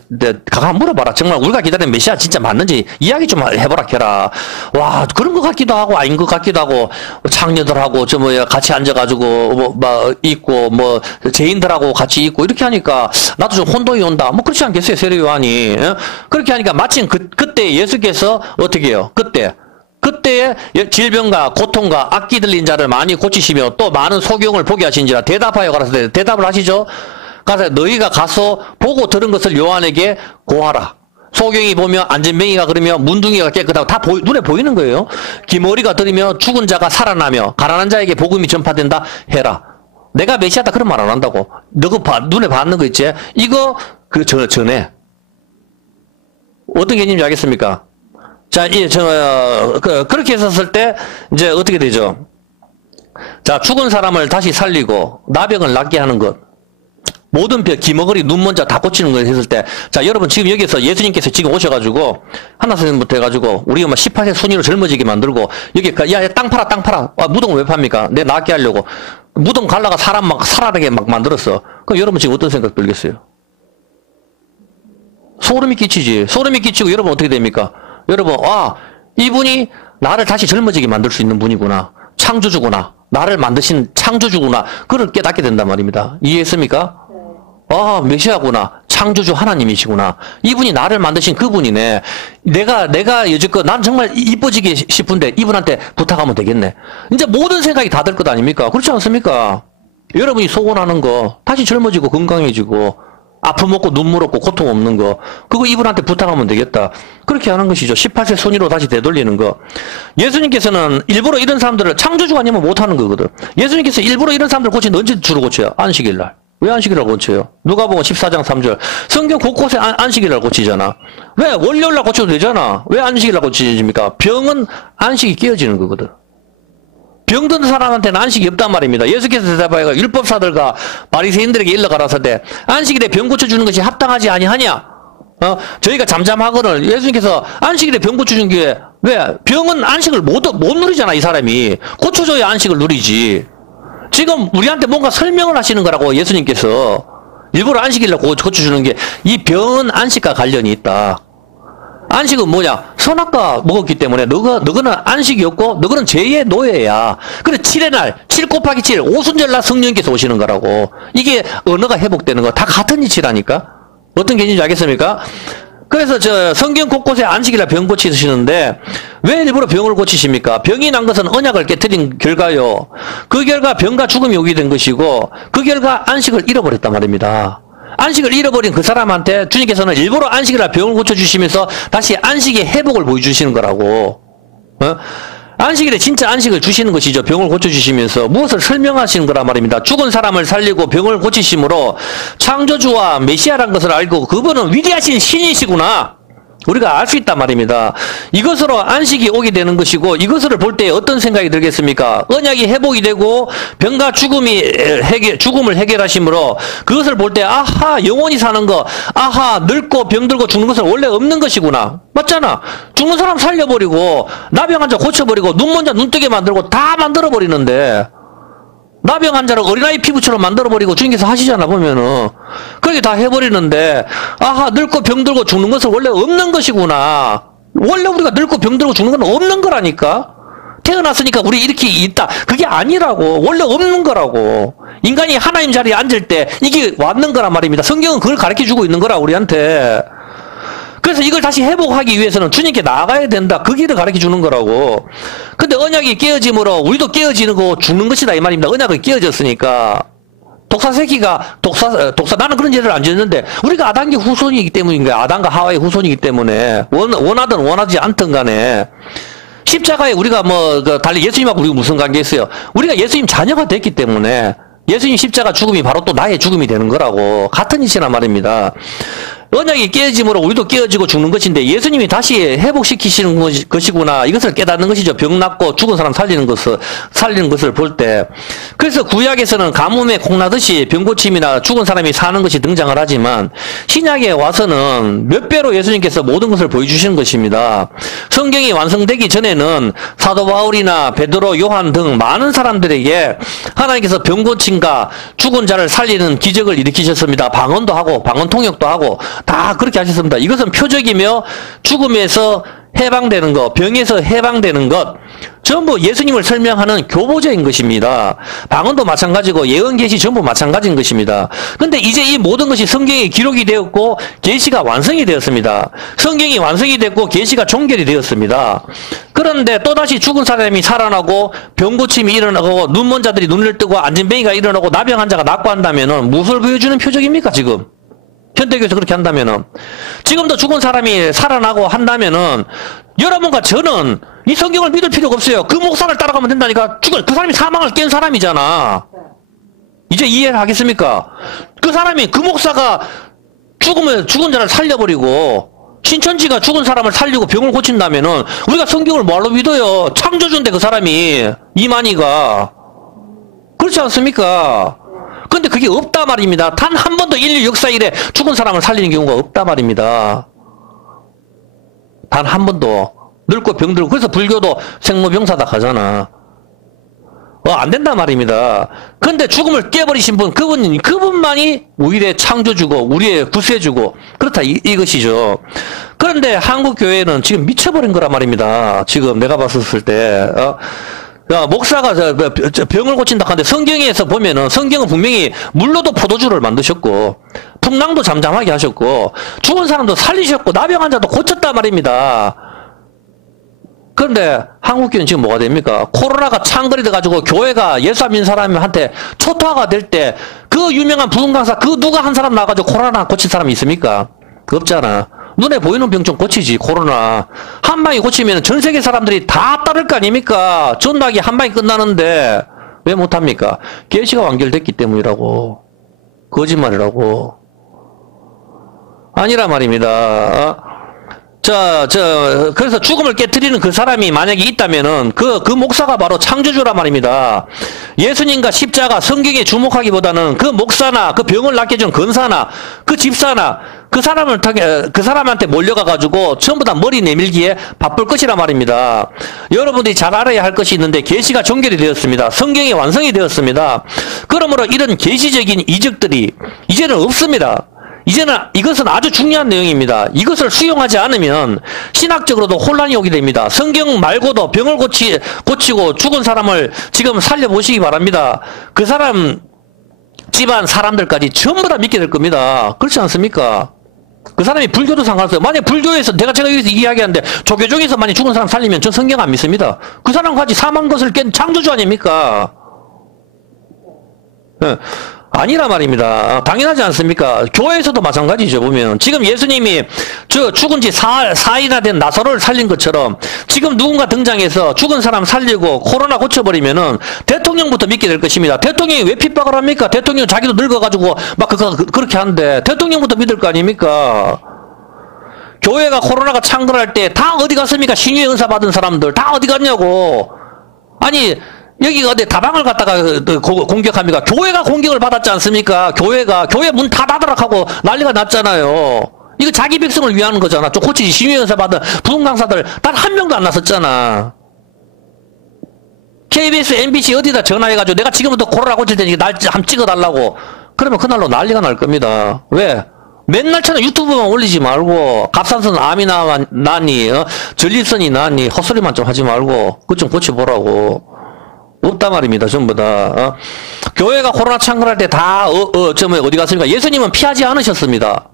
가가 물어봐라. 정말 우리가 기다린 메시아 진짜 맞는지 이야기 좀 해보라, 캐라. 와, 그런 것 같기도 하고, 아닌 것 같기도 하고, 창녀들하고, 같이 앉아가지고, 있고, 죄인들하고 같이 있고, 이렇게 하니까, 나도 좀 혼동이 온다. 그렇지 않겠어요, 세례 요한이. 그렇게 하니까 마침 그때 예수께서 어떻게 해요? 그때의 질병과 고통과 악기 들린 자를 많이 고치시며 또 많은 소경을 보게 하신지라 대답하여 가라사대 대답을 하시죠. 가서 너희가 가서 보고 들은 것을 요한에게 고하라. 소경이 보며 안진뱅이가 그러며 문둥이가 깨끗하고 다 눈에 보이는 거예요. 기머리가 들으며 죽은 자가 살아나며 가난한 자에게 복음이 전파된다 해라. 내가 메시아다 그런 말 안 한다고. 너가 눈에 봤는 거 있지? 이거 전에 어떤 개념인지 알겠습니까? 자, 그렇게 했었을 때, 이제 어떻게 되죠? 자, 죽은 사람을 다시 살리고, 나병을 낫게 하는 것. 모든 병, 기머거리, 눈먼자 다 고치는 걸 했을 때, 자, 여러분 지금 여기서 예수님께서 지금 오셔가지고, 하나 선생님부터 해가지고, 우리가 18세 순위로 젊어지게 만들고, 여기, 야, 땅 팔아. 무덤을 왜 팝니까? 내 낫게 하려고. 무덤 갈라가 사람 살아나게 만들었어. 그럼 여러분 지금 어떤 생각 들겠어요? 소름이 끼치지. 소름이 끼치고 여러분 어떻게 됩니까? 여러분, 이분이 나를 다시 젊어지게 만들 수 있는 분이구나. 창조주구나. 나를 만드신 창조주구나. 그걸 깨닫게 된단 말입니다. 이해했습니까? 메시아구나. 창조주 하나님이시구나. 이분이 나를 만드신 그분이네. 내가 여지껏 난 정말 이뻐지기 싶은데 이분한테 부탁하면 되겠네. 이제 모든 생각이 다 들 것 아닙니까? 그렇지 않습니까? 여러분이 소원하는 거, 다시 젊어지고 건강해지고, 아픔 없고 눈물 없고 고통 없는 거, 그거 이분한테 부탁하면 되겠다. 그렇게 하는 것이죠. 18세 순위로 다시 되돌리는 거. 예수님께서는 일부러 이런 사람들을 창조주가 아니면 못하는 거거든. 예수님께서 일부러 이런 사람들 고치는 언제 주로 고쳐요? 안식일날. 왜 안식일날 고쳐요? 누가복음 14장 3절. 성경 곳곳에 안식일날 고치잖아. 왜? 월요일날 고쳐도 되잖아. 왜 안식일날 고치십니까? 병은 안식이 깨어지는 거거든. 병든 사람한테는 안식이 없단 말입니다. 예수께서 대답하여 율법사들과 바리새인들에게 일러가라사대 안식일에 병 고쳐주는 것이 합당하지 아니하냐? 저희가 잠잠하거늘 예수님께서 안식일에 병 고쳐주는 게 왜? 병은 안식을 못 누리잖아, 이 사람이. 고쳐줘야 안식을 누리지. 지금 우리한테 뭔가 설명을 하시는 거라고 예수님께서 일부러 안식일날 고쳐주는 게 이 병은 안식과 관련이 있다. 안식은 뭐냐? 선악과 먹었기 때문에 너거는 안식이 없고 너거는 죄의 노예야. 그래 7의 날 7 곱하기 7 오순절날 성령께서 오시는 거라고. 이게 언어가 회복되는 거 다 같은 이치라니까. 어떤 개념인지 알겠습니까? 그래서 성경 곳곳에 안식이라 병 고치시는데 왜 일부러 병을 고치십니까? 병이 난 것은 언약을 깨뜨린 결과요. 그 결과 병과 죽음이 오게 된 것이고 그 결과 안식을 잃어버렸단 말입니다. 안식을 잃어버린 그 사람한테 주님께서는 일부러 안식이라 병을 고쳐주시면서 다시 안식의 회복을 보여주시는 거라고. 안식일에 진짜 안식을 주시는 것이죠. 병을 고쳐주시면서 무엇을 설명하시는 거란 말입니다. 죽은 사람을 살리고 병을 고치심으로 창조주와 메시아란 것을 알고 그분은 위대하신 신이시구나. 우리가 알 수 있단 말입니다. 이것으로 안식이 오게 되는 것이고 이것을 볼 때 어떤 생각이 들겠습니까? 언약이 회복이 되고 병과 죽음을 해결하심으로 그것을 볼 때 아하 영원히 사는 거 아하 늙고 병들고 죽는 것은 원래 없는 것이구나. 맞잖아. 죽는 사람 살려버리고 나병 환자 고쳐버리고 눈먼 자 눈뜨게 만들고 다 만들어버리는데 나병 환자를 어린아이 피부처럼 만들어버리고 주님께서 하시잖아, 보면은. 그렇게 다 해버리는데, 아하, 늙고 병들고 죽는 것은 원래 없는 것이구나. 원래 우리가 늙고 병들고 죽는 건 없는 거라니까. 태어났으니까 우리 이렇게 있다. 그게 아니라고. 원래 없는 거라고. 인간이 하나님 자리에 앉을 때 이게 왔는 거란 말입니다. 성경은 그걸 가르쳐주고 있는 거라 우리한테. 그래서 이걸 다시 회복하기 위해서는 주님께 나아가야 된다. 그 길을 가르쳐주는 거라고. 근데 언약이 깨어짐으로 우리도 깨어지는 거 죽는 것이다 이 말입니다. 언약이 깨어졌으니까. 독사 새끼가 나는 그런 죄를 안 짓는데 우리가 아담의 후손이기 때문인 거야. 아담과 하와의 후손이기 때문에 원하든 원하지 않든 간에 십자가에 우리가 달리 예수님하고 우리가 무슨 관계 있어요? 우리가 예수님 자녀가 됐기 때문에 예수님 십자가 죽음이 바로 또 나의 죽음이 되는 거라고. 같은 이치란 말입니다. 언약이 깨어짐으로 우리도 깨어지고 죽는 것인데 예수님이 다시 회복시키시는 것이구나. 이것을 깨닫는 것이죠. 병 낫고 죽은 사람 살리는 것을 볼 때. 그래서 구약에서는 가뭄에 콩나듯이 병고침이나 죽은 사람이 사는 것이 등장을 하지만 신약에 와서는 몇 배로 예수님께서 모든 것을 보여주시는 것입니다. 성경이 완성되기 전에는 사도 바울이나 베드로, 요한 등 많은 사람들에게 하나님께서 병고침과 죽은 자를 살리는 기적을 일으키셨습니다. 방언도 하고 방언 통역도 하고 다 그렇게 하셨습니다. 이것은 표적이며 죽음에서 해방되는 것, 병에서 해방되는 것, 전부 예수님을 설명하는 교보제인 것입니다. 방언도 마찬가지고 예언 계시 전부 마찬가지인 것입니다. 근데 이제 이 모든 것이 성경에 기록이 되었고 계시가 완성이 되었습니다. 성경이 완성이 됐고 계시가 종결이 되었습니다. 그런데 또다시 죽은 사람이 살아나고 병고침이 일어나고 눈먼 자들이 눈을 뜨고 안진뱅이가 일어나고 나병 환자가 낫고 한다면은 무엇을 보여주는 표적입니까 지금? 현대교에서 그렇게 한다면은 지금도 죽은 사람이 살아나고 한다면은 여러분과 저는 이 성경을 믿을 필요가 없어요. 그 목사를 따라가면 된다니까. 그 사람이 사망을 깬 사람이잖아. 이제 이해를 하겠습니까? 그 목사가 죽은 자를 살려버리고 신천지가 죽은 사람을 살리고 병을 고친다면은 우리가 성경을 뭐로 믿어요? 창조주인데 그 사람이 이만희가 그렇지 않습니까? 근데 그게 없다 말입니다. 단 한 번도 인류 역사 이래 죽은 사람을 살리는 경우가 없다 말입니다. 단 한 번도. 늙고 병들고. 그래서 불교도 생로병사다 하잖아. 안 된다 말입니다. 근데 죽음을 깨버리신 분, 그분만이 우리의 창조주고, 우리의 구세주고, 그렇다, 이것이죠. 그런데 한국교회는 지금 미쳐버린 거란 말입니다. 지금 내가 봤었을 때, 목사가 병을 고친다 하는데 성경에서 보면은 성경은 분명히 물로도 포도주를 만드셨고 풍랑도 잠잠하게 하셨고 죽은 사람도 살리셨고 나병 환자도 고쳤단 말입니다. 그런데 한국교회는 지금 뭐가 됩니까? 코로나가 창궐이 돼가지고 교회가 예수 안 믿는 사람한테 초토화가 될 때 그 유명한 부흥 강사 그 누가 한 사람 나가지고 코로나 고친 사람이 있습니까? 없잖아. 눈에 보이는 병 좀 고치지. 코로나 한 방에 고치면 전 세계 사람들이 다 따를 거 아닙니까? 전락이 한 방에 끝나는데 왜 못합니까? 계시가 완결됐기 때문이라고. 거짓말이라고. 아니라 말입니다. 그래서 죽음을 깨트리는 그 사람이 만약에 있다면은, 그 목사가 바로 창조주란 말입니다. 예수님과 십자가, 성경에 주목하기보다는 그 목사나, 그 병을 낫게 해준 권사나, 그 집사나, 그 사람한테 몰려가가지고 전부 다 머리 내밀기에 바쁠 것이란 말입니다. 여러분들이 잘 알아야 할 것이 있는데, 계시가 종결이 되었습니다. 성경이 완성이 되었습니다. 그러므로 이런 계시적인 이적들이 이제는 없습니다. 이제는 이것은 아주 중요한 내용입니다. 이것을 수용하지 않으면 신학적으로도 혼란이 오게 됩니다. 성경 말고도 병을 고치고 죽은 사람을 지금 살려보시기 바랍니다. 그 사람 집안 사람들까지 전부 다 믿게 될 겁니다. 그렇지 않습니까? 그 사람이 불교도 상관없어요. 만약 불교에서 제가 여기서 이야기하는데 조계종에서 만약 죽은 사람 살리면 전 성경 안 믿습니다. 그 사람 같이 사망 것을 깬 창조주 아닙니까? 네. 아니라 말입니다. 당연하지 않습니까? 교회에서도 마찬가지죠. 보면 지금 예수님이 죽은 지 사흘이나 된 나사로를 살린 것처럼 지금 누군가 등장해서 죽은 사람 살리고 코로나 고쳐버리면은 대통령부터 믿게 될 것입니다. 대통령이 왜 핍박을 합니까? 대통령 자기도 늙어가지고 막 그렇게 하는데 대통령부터 믿을 거 아닙니까? 교회가 코로나가 창궐할 때 다 어디 갔습니까? 신유의 은사 받은 사람들 다 어디 갔냐고. 아니 여기가 어디 다방을 갖다가 공격합니까? 교회가 공격을 받았지 않습니까? 교회 문 다 닫으라 하고 난리가 났잖아요. 이거 자기 백성을 위하는 거잖아. 좀 고치지. 신유연사 받은 부흥 강사들 단 한 명도 안 나섰잖아. KBS, MBC 어디다 전화해가지고 내가 지금부터 코로나 고칠 테니까 날 한번 찍어달라고. 그러면 그날로 난리가 날 겁니다. 왜? 맨날 처럼 유튜브만 올리지 말고 갑상선 암이 나니 전립선이 나니 헛소리만 좀 하지 말고 그것 좀 고쳐보라고. 없단 말입니다. 전부 다. 교회가 코로나 창궐할 때 다 어디 갔습니까? 예수님은 피하지 않으셨습니다.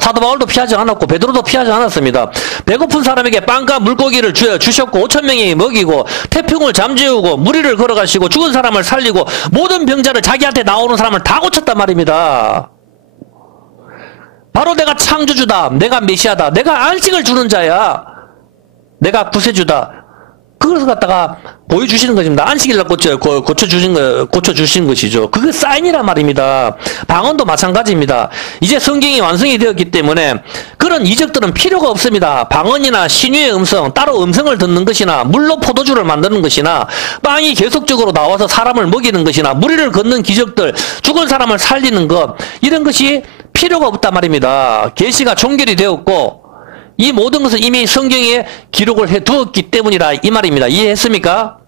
사도 바울도 피하지 않았고 베드로도 피하지 않았습니다. 배고픈 사람에게 빵과 물고기를 주셨고 5,000명이 먹이고 태풍을 잠재우고 무리를 걸어가시고 죽은 사람을 살리고 모든 병자를 자기한테 나오는 사람을 다 고쳤단 말입니다. 바로 내가 창조주다. 내가 메시아다. 내가 안식을 주는 자야. 내가 구세주다. 그것을 갖다가 보여주시는 것입니다. 안식일날 고쳐주신 것이죠. 그게 사인이란 말입니다. 방언도 마찬가지입니다. 이제 성경이 완성이 되었기 때문에 그런 이적들은 필요가 없습니다. 방언이나 신유의 음성, 따로 음성을 듣는 것이나 물로 포도주를 만드는 것이나 빵이 계속적으로 나와서 사람을 먹이는 것이나 무리를 걷는 기적들, 죽은 사람을 살리는 것, 이런 것이 필요가 없단 말입니다. 계시가 종결이 되었고 이 모든 것은 이미 성경에 기록을 해 두었기 때문이라 이 말입니다. 이해했습니까?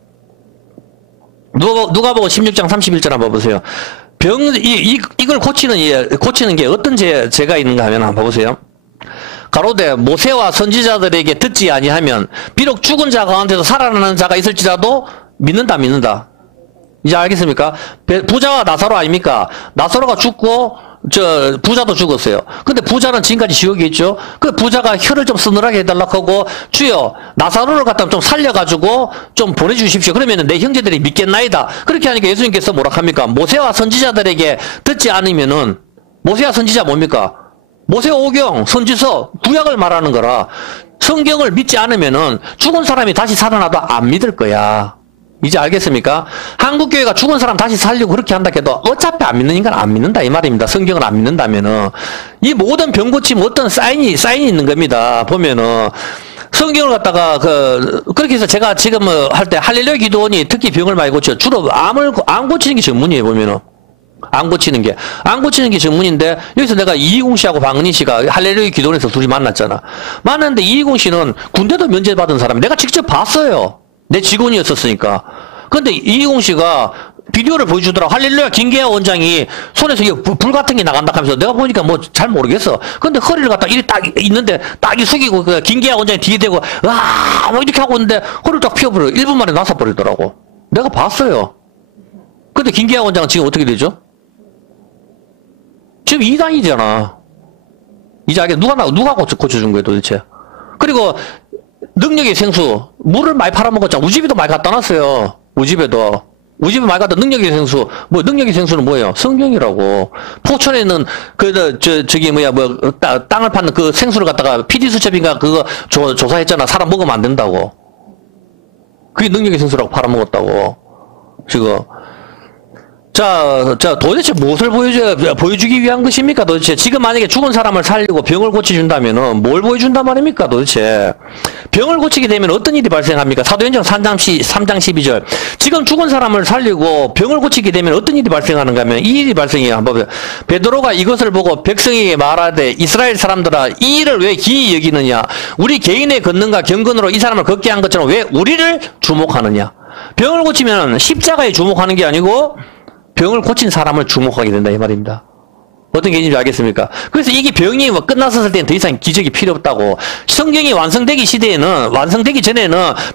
누가복음 16장 31절 한번 보세요. 이걸 고치는 게 어떤 죄가 있는가 하면 한번 보세요. 가로되 모세와 선지자들에게 듣지 아니하면 비록 죽은 자 가운데서 살아나는 자가 있을지라도 믿는다. 이제 알겠습니까? 부자와 나사로 아닙니까? 나사로가 죽고 부자도 죽었어요. 근데 부자는 지금까지 지옥에 있죠? 그 부자가 혀를 좀 서늘하게 해달라고 하고, 주여, 나사로를 갖다 좀 살려가지고 좀 보내주십시오. 그러면 내 형제들이 믿겠나이다. 그렇게 하니까 예수님께서 뭐라 합니까? 모세와 선지자들에게 듣지 않으면은, 모세와 선지자 뭡니까? 모세 오경, 선지서, 구약을 말하는 거라. 성경을 믿지 않으면은 죽은 사람이 다시 살아나도 안 믿을 거야. 이제 알겠습니까? 한국교회가 죽은 사람 다시 살려고 그렇게 한다 해도 어차피 안 믿는 인간은 안 믿는다 이 말입니다. 성경을 안 믿는다면은. 이 모든 병 고침 어떤 사인이 있는 겁니다. 보면은 성경을 갖다가 그렇게 해서 제가 지금 할 때 할렐루야 기도원이 특히 병을 많이 고쳐. 주로 암 고치는 게 전문이에요. 보면은 암 고치는 게 전문인데, 여기서 내가 이희공 씨하고 박은희 씨가 할렐루야 기도원에서 둘이 만났잖아. 만났는데 이희공 씨는 군대도 면제받은 사람이 내가 직접 봤어요. 내 직원이었었으니까. 근데 이희공 씨가 비디오를 보여주더라. 할렐루야 김계하 원장이 손에서 불 같은 게 나간다 하면서 내가 보니까 뭐 잘 모르겠어. 근데 허리를 갖다 이리 딱 있는데 딱 숙이고 그 김계하 원장이 뒤에 대고 뭐 이렇게 하고 있는데 허리를 딱 피워버려. 1분 만에 나서버리더라고. 내가 봤어요. 근데 김계하 원장은 지금 어떻게 되죠? 지금 2단이잖아. 이제 알겠 누가 고쳐준 거예요 도대체? 그리고 능력의 생수, 물을 많이 팔아먹었잖아. 우집이도 많이 갖다 놨어요. 우집이 많이 갖다 능력의 생수. 능력의 생수는 뭐예요? 성경이라고. 포천에는 땅을 파는 그 생수를 갖다가 PD수첩인가 그거 조사했잖아. 사람 먹으면 안 된다고. 그게 능력의 생수라고 팔아먹었다고. 지금. 자, 도대체 무엇을 보여주기 위한 것입니까? 도대체 지금 만약에 죽은 사람을 살리고 병을 고쳐준다면은 뭘 보여준단 말입니까? 도대체 병을 고치게 되면 어떤 일이 발생합니까? 사도행전 3장 12절. 지금 죽은 사람을 살리고 병을 고치게 되면 어떤 일이 발생하는가 하면 이 일이 발생해요. 한번 보세요. 베드로가 이것을 보고 백성에게 말하되 이스라엘 사람들아 이 일을 왜 기이 여기느냐? 우리 개인의 권능과 경건으로 이 사람을 걷게 한 것처럼 왜 우리를 주목하느냐? 병을 고치면 십자가에 주목하는 게 아니고 병을 고친 사람을 주목하게 된다 이 말입니다. 어떤 개념인지 알겠습니까? 그래서 이게 병이 끝났었을 때는 더 이상 기적이 필요 없다고. 성경이 완성되기 전에는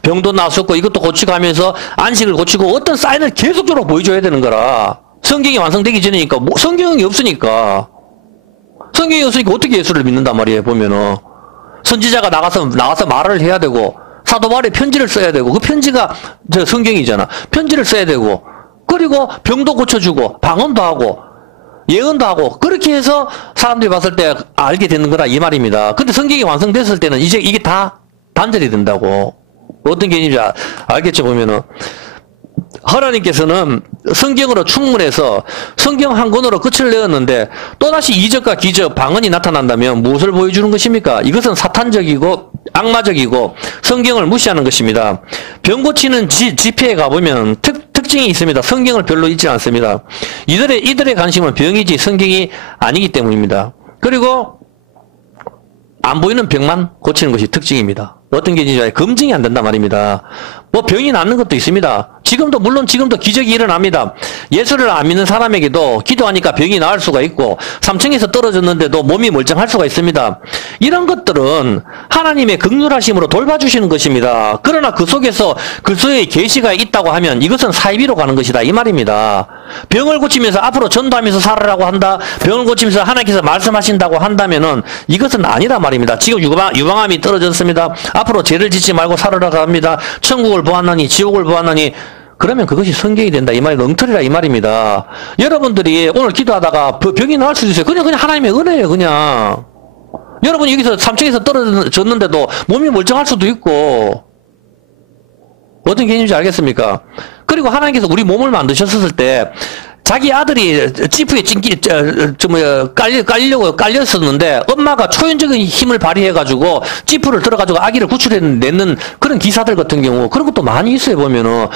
병도 나섰고 이것도 고치고 하면서 안식을 고치고 어떤 사인을 계속적으로 보여줘야 되는 거라. 성경이 완성되기 전이니까 성경이 없으니까 어떻게 예수를 믿는단 말이에요. 보면은 선지자가 나가서 말을 해야 되고 사도 바울의 편지를 써야 되고 그 편지가 성경이잖아. 편지를 써야 되고 그리고 병도 고쳐주고 방언도 하고 예언도 하고 그렇게 해서 사람들이 봤을 때 알게 되는 거라 이 말입니다. 근데 성경이 완성됐을 때는 이제 이게 다 단절이 된다고. 어떤 개념인지 알겠죠? 보면은 하나님께서는 성경으로 충분해서 성경 한 권으로 끝을 내었는데 또다시 이적과 기적, 방언이 나타난다면 무엇을 보여주는 것입니까? 이것은 사탄적이고 악마적이고 성경을 무시하는 것입니다. 병 고치는 집회에 가보면 특징이 있습니다. 성경을 별로 읽지 않습니다. 이들의 관심은 병이지 성경이 아니기 때문입니다. 그리고 안 보이는 병만 고치는 것이 특징입니다. 어떤 게 이제 검증이 안 된단 말입니다. 병이 낫는 것도 있습니다. 지금도 물론 지금도 기적이 일어납니다. 예수를 안 믿는 사람에게도 기도하니까 병이 나을 수가 있고 3층에서 떨어졌는데도 몸이 멀쩡할 수가 있습니다. 이런 것들은 하나님의 긍휼하심으로 돌봐주시는 것입니다. 그러나 그 속에서 그리스도의 계시가 있다고 하면 이것은 사이비로 가는 것이다 이 말입니다. 병을 고치면서 앞으로 전도하면서 살으라고 한다. 병을 고치면서 하나님께서 말씀하신다고 한다면은 이것은 아니란 말입니다. 지금 유방암이 떨어졌습니다. 앞으로 죄를 짓지 말고 살으라고 합니다. 천국을 보았나니 지옥을 보았나니 그러면 그것이 성경이 된다 이 말이 엉터리라 이 말입니다. 여러분들이 오늘 기도하다가 병이 나을 수도 있어요. 그냥 하나님의 은혜예요. 그냥 여러분이 여기서 3층에서 떨어졌는데도 몸이 멀쩡할 수도 있고 어떤 개념인지 알겠습니까? 그리고 하나님께서 우리 몸을 만드셨을 때 자기 아들이 지프에 깔렸었는데 엄마가 초연적인 힘을 발휘해가지고 지프를 들어가지고 아기를 구출해내는 그런 기사들 같은 경우 그런 것도 많이 있어요 보면은.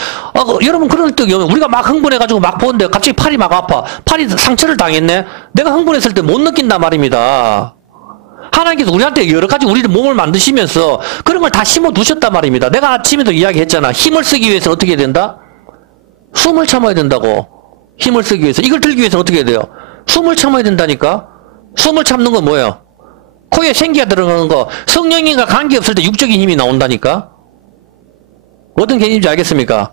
여러분 그럴 때 우리가 막 흥분해가지고 막 보는데 갑자기 팔이 막 아파. 팔이 상처를 당했네. 내가 흥분했을 때 못 느낀단 말입니다. 하나님께서 우리한테 여러 가지 우리 몸을 만드시면서 그런 걸 다 심어 두셨단 말입니다. 내가 아침에도 이야기했잖아. 힘을 쓰기 위해서는 어떻게 해야 된다? 숨을 참아야 된다고. 힘을 쓰기 위해서. 이걸 들기 위해서는 어떻게 해야 돼요? 숨을 참아야 된다니까? 숨을 참는 건 뭐예요? 코에 생기가 들어가는 거. 성령님과 관계없을 때 육적인 힘이 나온다니까? 어떤 개념인지 알겠습니까?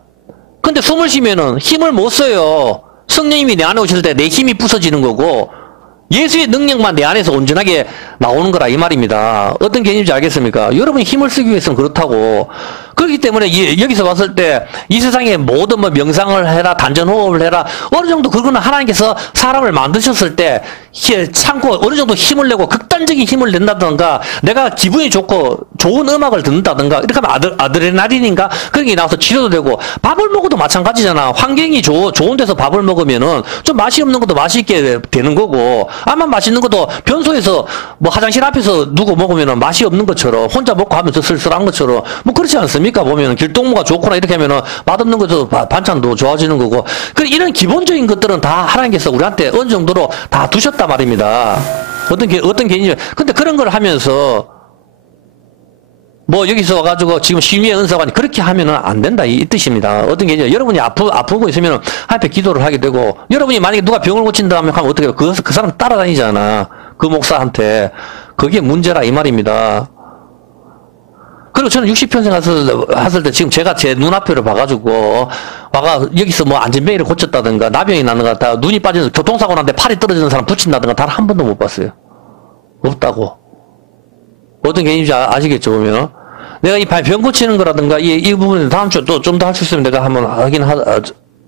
근데 숨을 쉬면은 힘을 못 써요. 성령님이 내 안에 오실 때 내 힘이 부서지는 거고 예수의 능력만 내 안에서 온전하게 나오는 거라 이 말입니다. 어떤 개념인지 알겠습니까? 여러분이 힘을 쓰기 위해서는 그렇다고. 그렇기 때문에 여기서 봤을 때 이 세상에 모든 뭐 명상을 해라 단전호흡을 해라 어느 정도 그거는 하나님께서 사람을 만드셨을 때 참고 어느 정도 힘을 내고 극단적인 힘을 낸다든가 내가 기분이 좋고 좋은 음악을 듣는다든가 이렇게 하면 아드레날린인가 그런 게 나와서 치료도 되고 밥을 먹어도 마찬가지잖아. 환경이 좋은 데서 밥을 먹으면은 좀 맛이 없는 것도 맛있게 되는 거고 아마 맛있는 것도 변소에서 뭐 화장실 앞에서 누구 먹으면은 맛이 없는 것처럼 혼자 먹고 하면서 쓸쓸한 것처럼 뭐 그렇지 않습니까? 보면은 길동무가 좋거나 이렇게 하면은 맛없는 것도 반찬도 좋아지는 거고 이런 기본적인 것들은 다 하나님께서 우리한테 어느 정도로 다 두셨단 말입니다. 어떤 개념이 근데 그런 걸 하면서 뭐 여기서 와가지고 지금 심의의 은사관이 그렇게 하면은 안 된다 이 뜻입니다. 어떤 개념이 여러분이 아프고 있으면은 앞에 기도를 하게 되고 여러분이 만약에 누가 병을 고친다 하면 어떻게 해요? 그 사람 따라다니잖아. 그 목사한테. 그게 문제라 이 말입니다. 그리고 저는 60평생 했을 때 지금 제가 제 눈앞에를 봐가지고 여기서 뭐 안전뱅이를 고쳤다든가 나병이 나는 것 같다 눈이 빠지는 교통사고 났는데 팔이 떨어지는 사람 붙인다든가 단 한 번도 못 봤어요. 없다고. 어떤 개념인지 아시겠죠 보면. 내가 이 병 고치는 거라든가 이 부분은 다음 주에 또 좀 더 할 수 있으면 내가 한번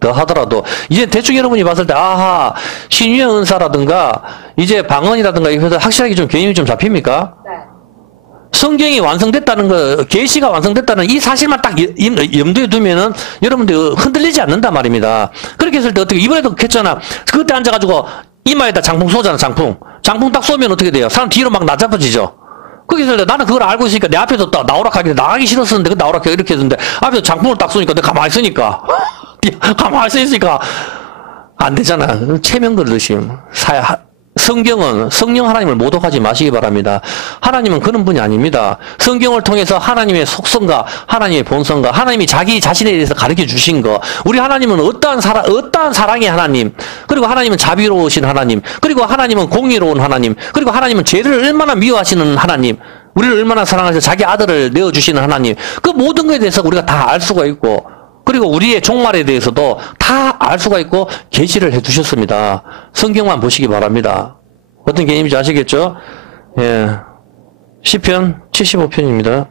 더 하더라도 이제 대충 여러분이 봤을 때 아하 신유의 은사라든가 이제 방언이라든가 이거 확실하게 좀 개념이 좀 잡힙니까? 네. 성경이 완성됐다는 거, 계시가 완성됐다는 이 사실만 딱 염두에 두면은 여러분들 흔들리지 않는단 말입니다. 그렇게 했을 때 어떻게 이번에도 했잖아. 그때 앉아가지고 이마에다 장풍 쏘잖아. 장풍 딱 쏘면 어떻게 돼요? 사람 뒤로 막 나잡아지죠. 거기 있을 때 나는 그걸 알고 있으니까 내 앞에서 딱 나오락하게 나가기 싫었었는데 그 나오락하게 이렇게 했는데 앞에서 장풍을 딱 쏘니까 내가 가만히 있으니까 가만히 있으니까 안 되잖아. 체면 걸듯이 성경은 성령 하나님을 모독하지 마시기 바랍니다. 하나님은 그런 분이 아닙니다. 성경을 통해서 하나님의 속성과 하나님의 본성과 하나님이 자기 자신에 대해서 가르쳐 주신 거 우리 하나님은 어떠한 사랑의 하나님 그리고 하나님은 자비로우신 하나님 그리고 하나님은 공의로운 하나님 그리고 하나님은 죄를 얼마나 미워하시는 하나님 우리를 얼마나 사랑하셔서 자기 아들을 내어주시는 하나님 그 모든 것에 대해서 우리가 다 알 수가 있고 그리고 우리의 종말에 대해서도 다 알 수가 있고 계시를 해주셨습니다. 성경만 보시기 바랍니다. 어떤 개념인지 아시겠죠? 예. 시편 75편입니다.